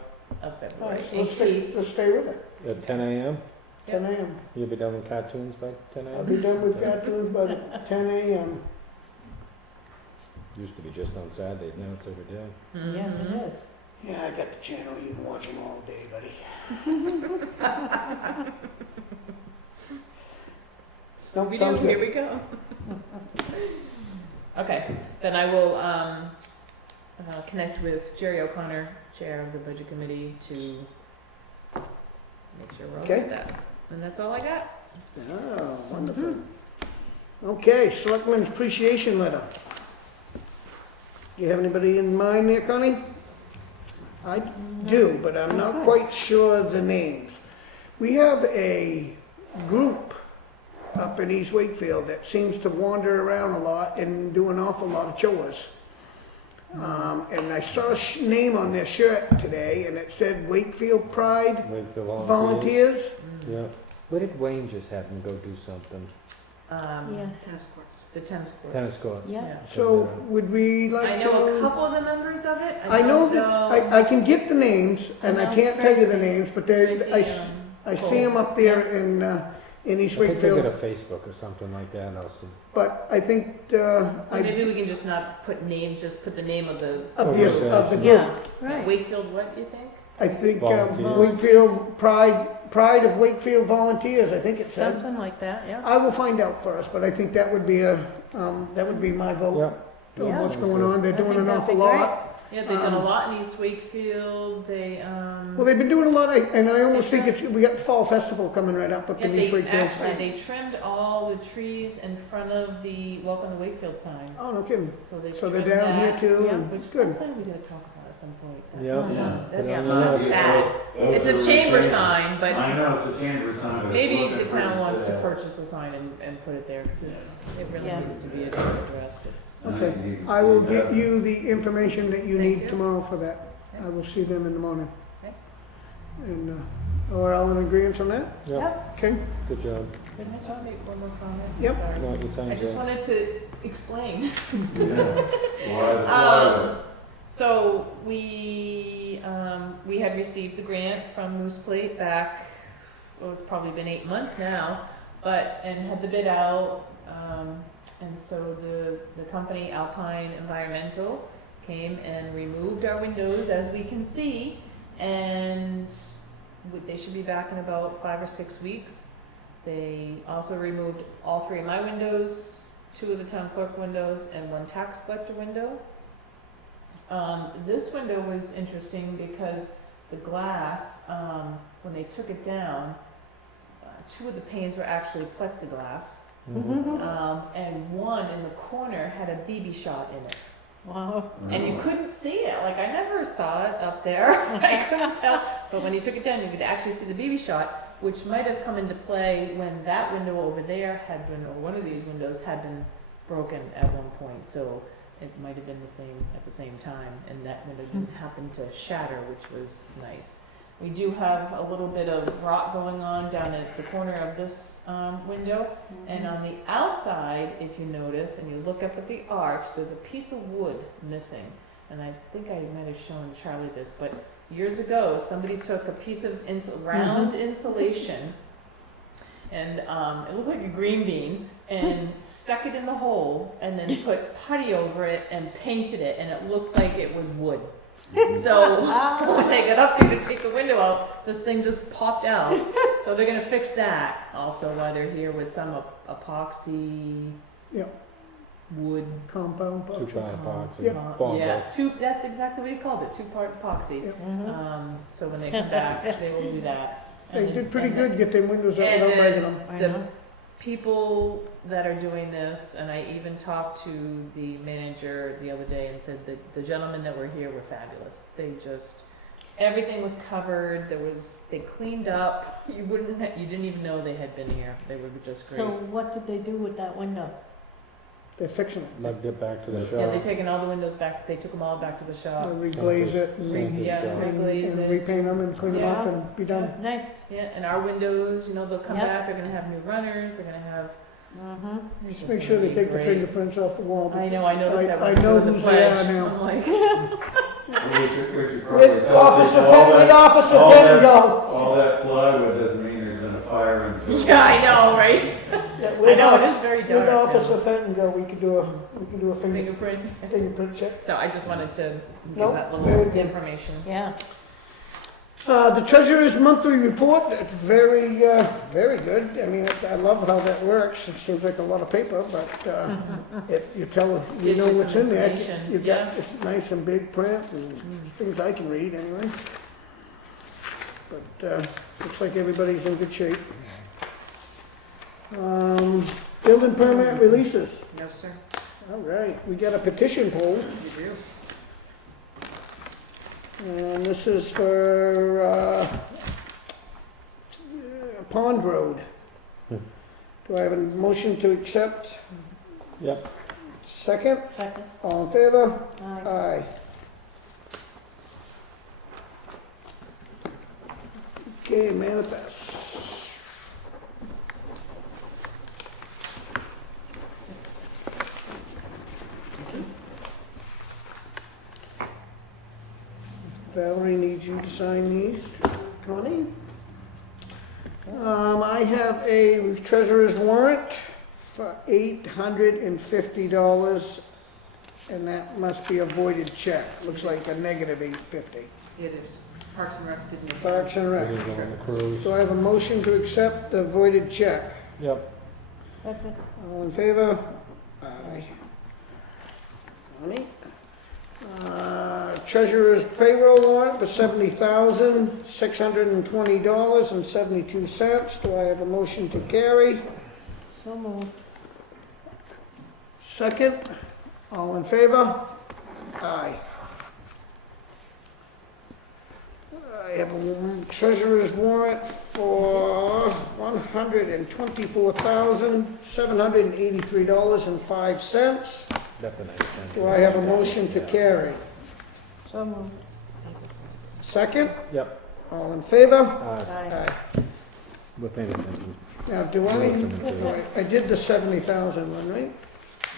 all February. right, so In let's case, stay with it, at 10 a.m.? 10 a.m. You'll be done with cartoons by 10 I'll a.m.? be done with cartoons by 10 a.m. Used to be just on Saturdays, now it's every day. Yes, Mhm. it is. Yeah, I got the channel, you can watch them all day, buddy. Nope, sounds Scooby-Doo, here good. we go. Okay, then I will, connect with Jerry O'Connor, Chair of the Budget Committee, to make sure we're all Okay. with that. And that's all I got. Oh, wonderful. Okay, Selectmen's Appreciation Letter. Do you have anybody in mind there, Connie? I do, but I'm not quite sure the names. We have a group up in East Wakefield that seems to wander around a lot and do an awful lot of chores. And I saw a name on their shirt today, and it said Wakefield Pride Wait for volunteers. Volunteers. Yeah. Where did Wayne just have them go do something? Yes. The tennis courts. Tennis courts. Yeah. So would we like to? I know a couple of the members of it. I know don't that, I can get the names, and I know can't tell you the Tracy. names, but Tracy, I see them up there in East I think they got Wakefield. a Facebook or something like that, also. But I think, Or I, maybe we can just not put names, just put the name of the of the group. Yeah, right. Wakefield. What do you think? I think Volunteers. Wakefield Pride of Wakefield Volunteers, I think it said. Something like that, yeah. I will find out first, but I think that would be that would be my vote. Yeah. Yeah. what's going on. They're I doing think an that'd awful be lot. Yeah, they've done a lot in East Wakefield, Well, they've been doing a lot, and I almost think we got the fall festival coming right up yeah, in East they Wakefield. actually, they trimmed all the trees in front of the Welcome to Wakefield signs. Oh, no kidding. So they So they're trimmed down here that, too, yeah, and which it's good. that's something we gotta talk about at some point. That's Yeah. not- Yeah. Put it That's on the not list. bad. It's a chamber sign, but I know it's a chamber sign, but maybe it's the looking town pretty wants to sad. purchase a sign and put it there, because it really Yeah. needs to be addressed. It's, Okay, You can I will see get that. you the information that you Thank need you. tomorrow for that. I will see them in the morning. Okay. And, we're all in agreement on that? Yep, Okay, good job. can I just make one more comment? I'm Yep. sorry. No, your I time's just up. wanted to explain. Yeah. Why? So we had received the grant from Moose Plate back, well, it's probably been 8 months now, and had the bid out, and so the company Alpine Environmental came and removed our windows, as we can see, and they should be back in about 5 or 6 weeks. They also removed all 3 of my windows, 2 of the town clerk windows, and 1 tax collector window. This window was interesting because the glass, when they took it down, 2 of the panes were actually plexiglass, and 1 in the corner had a BB shot in it. Wow. And you couldn't see it. Like, I never saw it up there. I couldn't tell. But when you took it down, you could actually see the BB shot, which might have come into play when that window over there had been, or one of these windows had been broken at one point. So it might have been the same at the same time, and that window didn't happen to shatter, which was nice. We do have a little bit of rot going on down at the corner of this window, and on the outside, if you notice, and you look up at the arch, there's a piece of wood missing. And I think I might have shown Charlie this, but years ago, somebody took a piece of round insulation, and it looked like a green bean, and stuck it in the hole, and then put putty over it and painted it, and it looked like it was wood. So when they got up there to take the window out, this thing just popped out. So they're gonna fix that also while they're here with some epoxy Yep. wood. Compound. Two-part epoxy. Yep. Bond Yeah, that's exactly what he called it, 2-part epoxy. Yep. So when they come back, they will do that. They And- did pretty and good, get them windows up and without breaking then them. the people that are doing this, and I even talked to the manager the other day and said that the gentlemen that were here were fabulous. They just, everything was covered, they cleaned up, you didn't even know they had been here, they were just great. So what did they do with that window? They're fixing it. Like get back to the Yeah, shop. they taken all the windows back, they took them all back to the shop. They'll reglaze it Something Yeah, shop. reglaze and it. repaint them and clean them up Yeah. and be done. Nice. Yeah, and our windows, they'll come Yep. back, they're gonna have new runners, they're gonna have. it's Just just make sure gonna they be take the great. fingerprints off the wall. I know, I noticed that I when know doing the whose they are pledge. now. I'm like, We should probably Let tell Officer people all Fenton, that- Officer all Fenton that- go. All that plywood doesn't mean there's been a fire in the yeah, I know, right? Yeah, I know, it is very dark. Let now. Officer Fenton go, we could do a Fingerprint. fingerprint check. So I just wanted to give Nope, that very little good. information. Yeah. The treasurer's monthly report, it's very good. I mean, I love how that works. It seems like a lot of paper, but you Gives know you what's some in there. information, You got, yeah. it's nice and big print and things I can read anyway. But, looks like everybody's in good shape. Building permit releases. No, sir. All right, we got a petition poll. You do. And this is for Pond Road. Do I have a motion to accept? Yep. Second? Second. All in favor? Aye. Aye. Okay, manifest. Valerie needs you to sign these. Connie? I have a treasurer's warrant for $850, and that must be a voided check. Looks like a negative $850. It is. Parks and Rec didn't. Parks and We're Rec. gonna go on the cruise. So I have a motion to accept the voided check. Yep. Second. All in favor? Aye. Connie. Treasurer's payroll warrant for $70,620.72. Do I have a motion to carry? So moved. Second, all in favor? Aye. I have a treasurer's warrant for $124,783.05. That's a nice thing. Do I have a motion to carry? So moved. Second, Yep. all in favor? Aye. Aye. We're paying attention. Now, do I did the 70,000 one, right?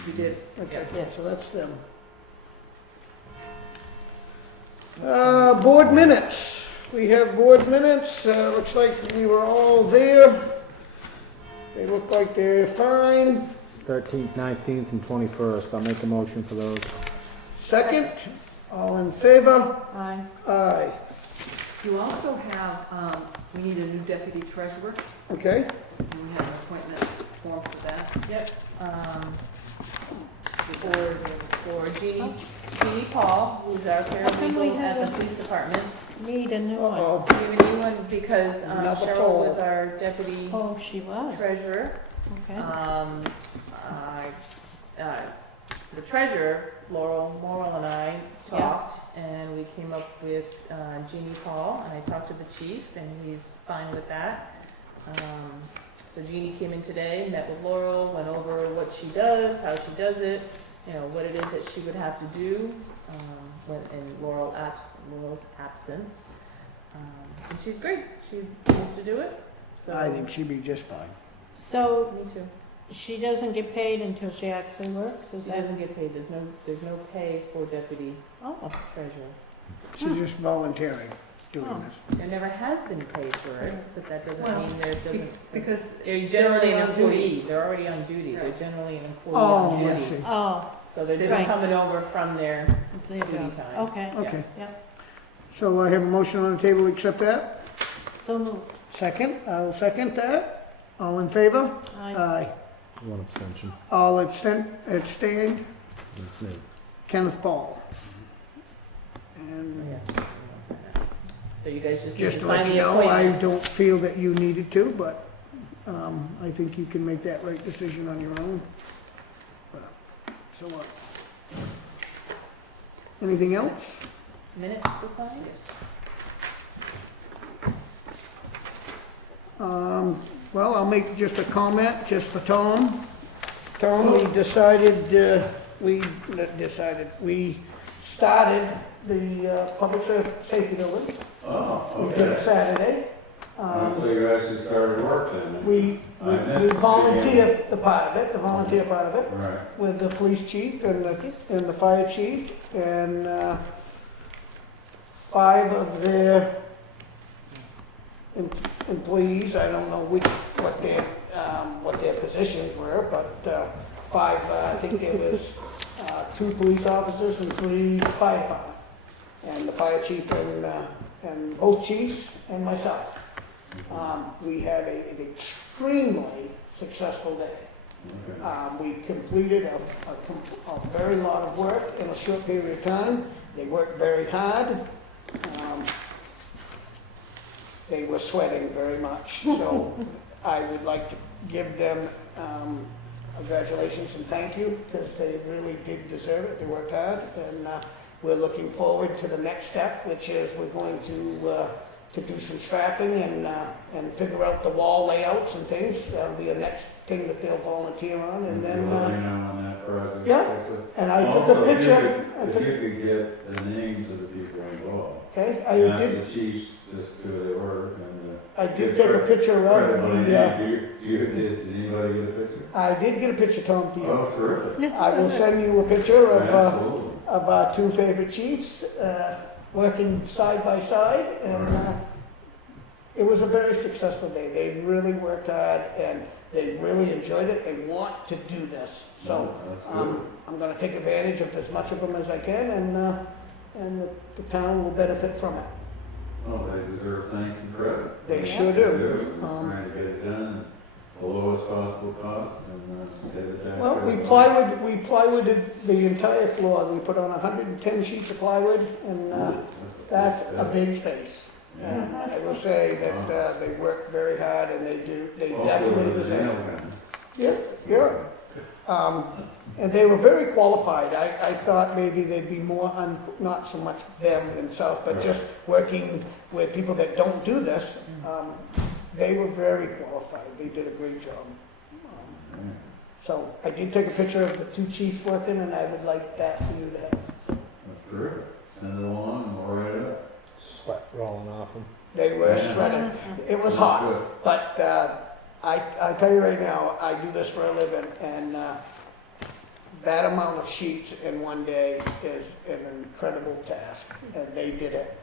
You did. Okay, Yeah. so that's them. Board minutes. We have board minutes. Looks like we were all there. They look like they're fine. 13th, 19th, and 21st. I'll make a motion for those. Second, all in favor? Aye. You Aye. also have, we need a new deputy treasurer, Okay, and we have an appointment form for that. Yep, for Jeannie Paul, who's our come we paralegal have at the a- police department. Need a new one. uh-oh. We have a new one because Another Cheryl Paul. was our deputy Oh, she was. treasurer. Okay. The treasurer, Laurel and I talked, and we came up with Jeannie Paul, and I talked to the chief, and he's fine with that. So Jeannie came in today, met with Laurel, went over what she does, how she does it, you know, what it is that she would have to do in Laurel's absence. And she's great. She wants to do it. So I think she'd be just fine. So me too. she doesn't get paid until she actually works, is She that? doesn't get paid. There's no pay for deputy Oh, treasurer. She's just volunteering, doing Oh. this. There never has been paid for it, but that doesn't Well, mean there doesn't. Because They're generally an they're on duty. employee. They're already on duty. They're Right. generally an employee Oh, on I duty. see. oh, So they're just Right. coming over from their there you duty go. time. Okay, Okay. yeah. So I have a motion on the table to accept that. So moved. Second, I'll second that. All in favor? Aye. Aye. One abstention. All abstained? That's me. Kenneth Paul. And Yeah. So you guys just need just to to sign let you the know, I appointment. don't feel that you needed to, but I think you can make that right decision on your own. So what? Anything else? Minutes to sign? Well, I'll make just a comment, just for Tom. Tom, we decided, we started the public safety building. Oh, We did it okay. Saturday. So you actually started work then? We I missed it. volunteer the part of it, the volunteer part of it, Right. with the police chief and the fire chief, and 5 of their employees, I don't know what their positions were, but 5, I think there was 2 police officers and 3 fire department, and the fire chief and both chiefs and myself. We had an extremely successful day. Okay. We completed a very lot of work in a short period of time. They worked very hard. They were sweating very much, so I would like to give them congratulations and thank you, because they really did deserve it. They worked hard, and we're looking forward to the next step, which is we're going to do some strapping and figure out the wall layouts and things. That'll be the next thing that they'll volunteer on, and then, Let me know on that project. yeah. and I took a Also, if you picture. could- If you could get the names of the people involved, Okay, I ask did, the chiefs just who they were, and. I did take a picture of Did the, anybody get a picture? I did get a picture, Tom, for you. Oh, terrific. I will send you a picture Absolutely. of our 2 favorite chiefs, working side by side, and it was a very successful day. They really worked hard, and they really enjoyed it. They want to do this. So That's good. I'm gonna take advantage of as much of them as I can, and the town will benefit from it. Oh, they deserve thanks and credit. They Yeah. sure They do. do. We're trying to get it done. A the lowest possible cost and save the taxpayers. Well, we plywooded the entire floor. We put on 110 sheets of plywood, and that's a big space. And I will say that they work very hard, and they definitely deserve it. Yeah. And they were very qualified. I thought maybe they'd be more not so much them themselves, but just working with people that don't do this. They were very qualified. They did a great job. So I did take a picture of the two chiefs working, and I would like that for you to have. That's terrific. Send it along and we'll write it up. Sweat rolling off them. They were shredded. It was hot, but I tell you right now, I do this for a living, and that amount of sheets in one day is an incredible task, and they did it.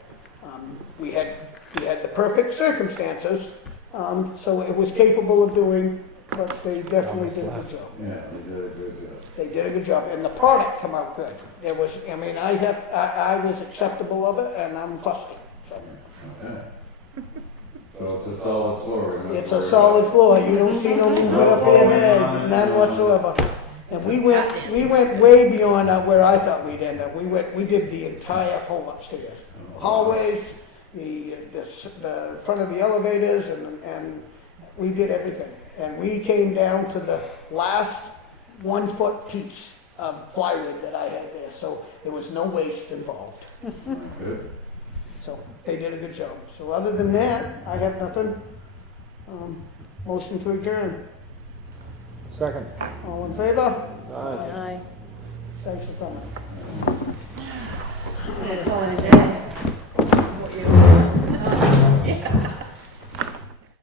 We had the perfect circumstances, so it was capable of doing, but they definitely did a good job. Yeah, they did a good job. They did a good job, and the product come out good. It was, I mean, I was acceptable of it, and I'm fussy, so. Okay. So it's a solid floor. It's a solid floor, you don't see no movement up there, none whatsoever. And we went way beyond where I thought we'd end up. We did the entire whole upstairs. Hallways, the front of the elevators, and we did everything. And we came down to the last 1 foot piece of plywood that I had there, so there was no waste involved. Good. So they did a good job. So other than that, I have nothing. Motion to adjourn. Second. All in favor? Aye. Thanks for coming. I'm gonna call it a day. What you're doing. Yeah.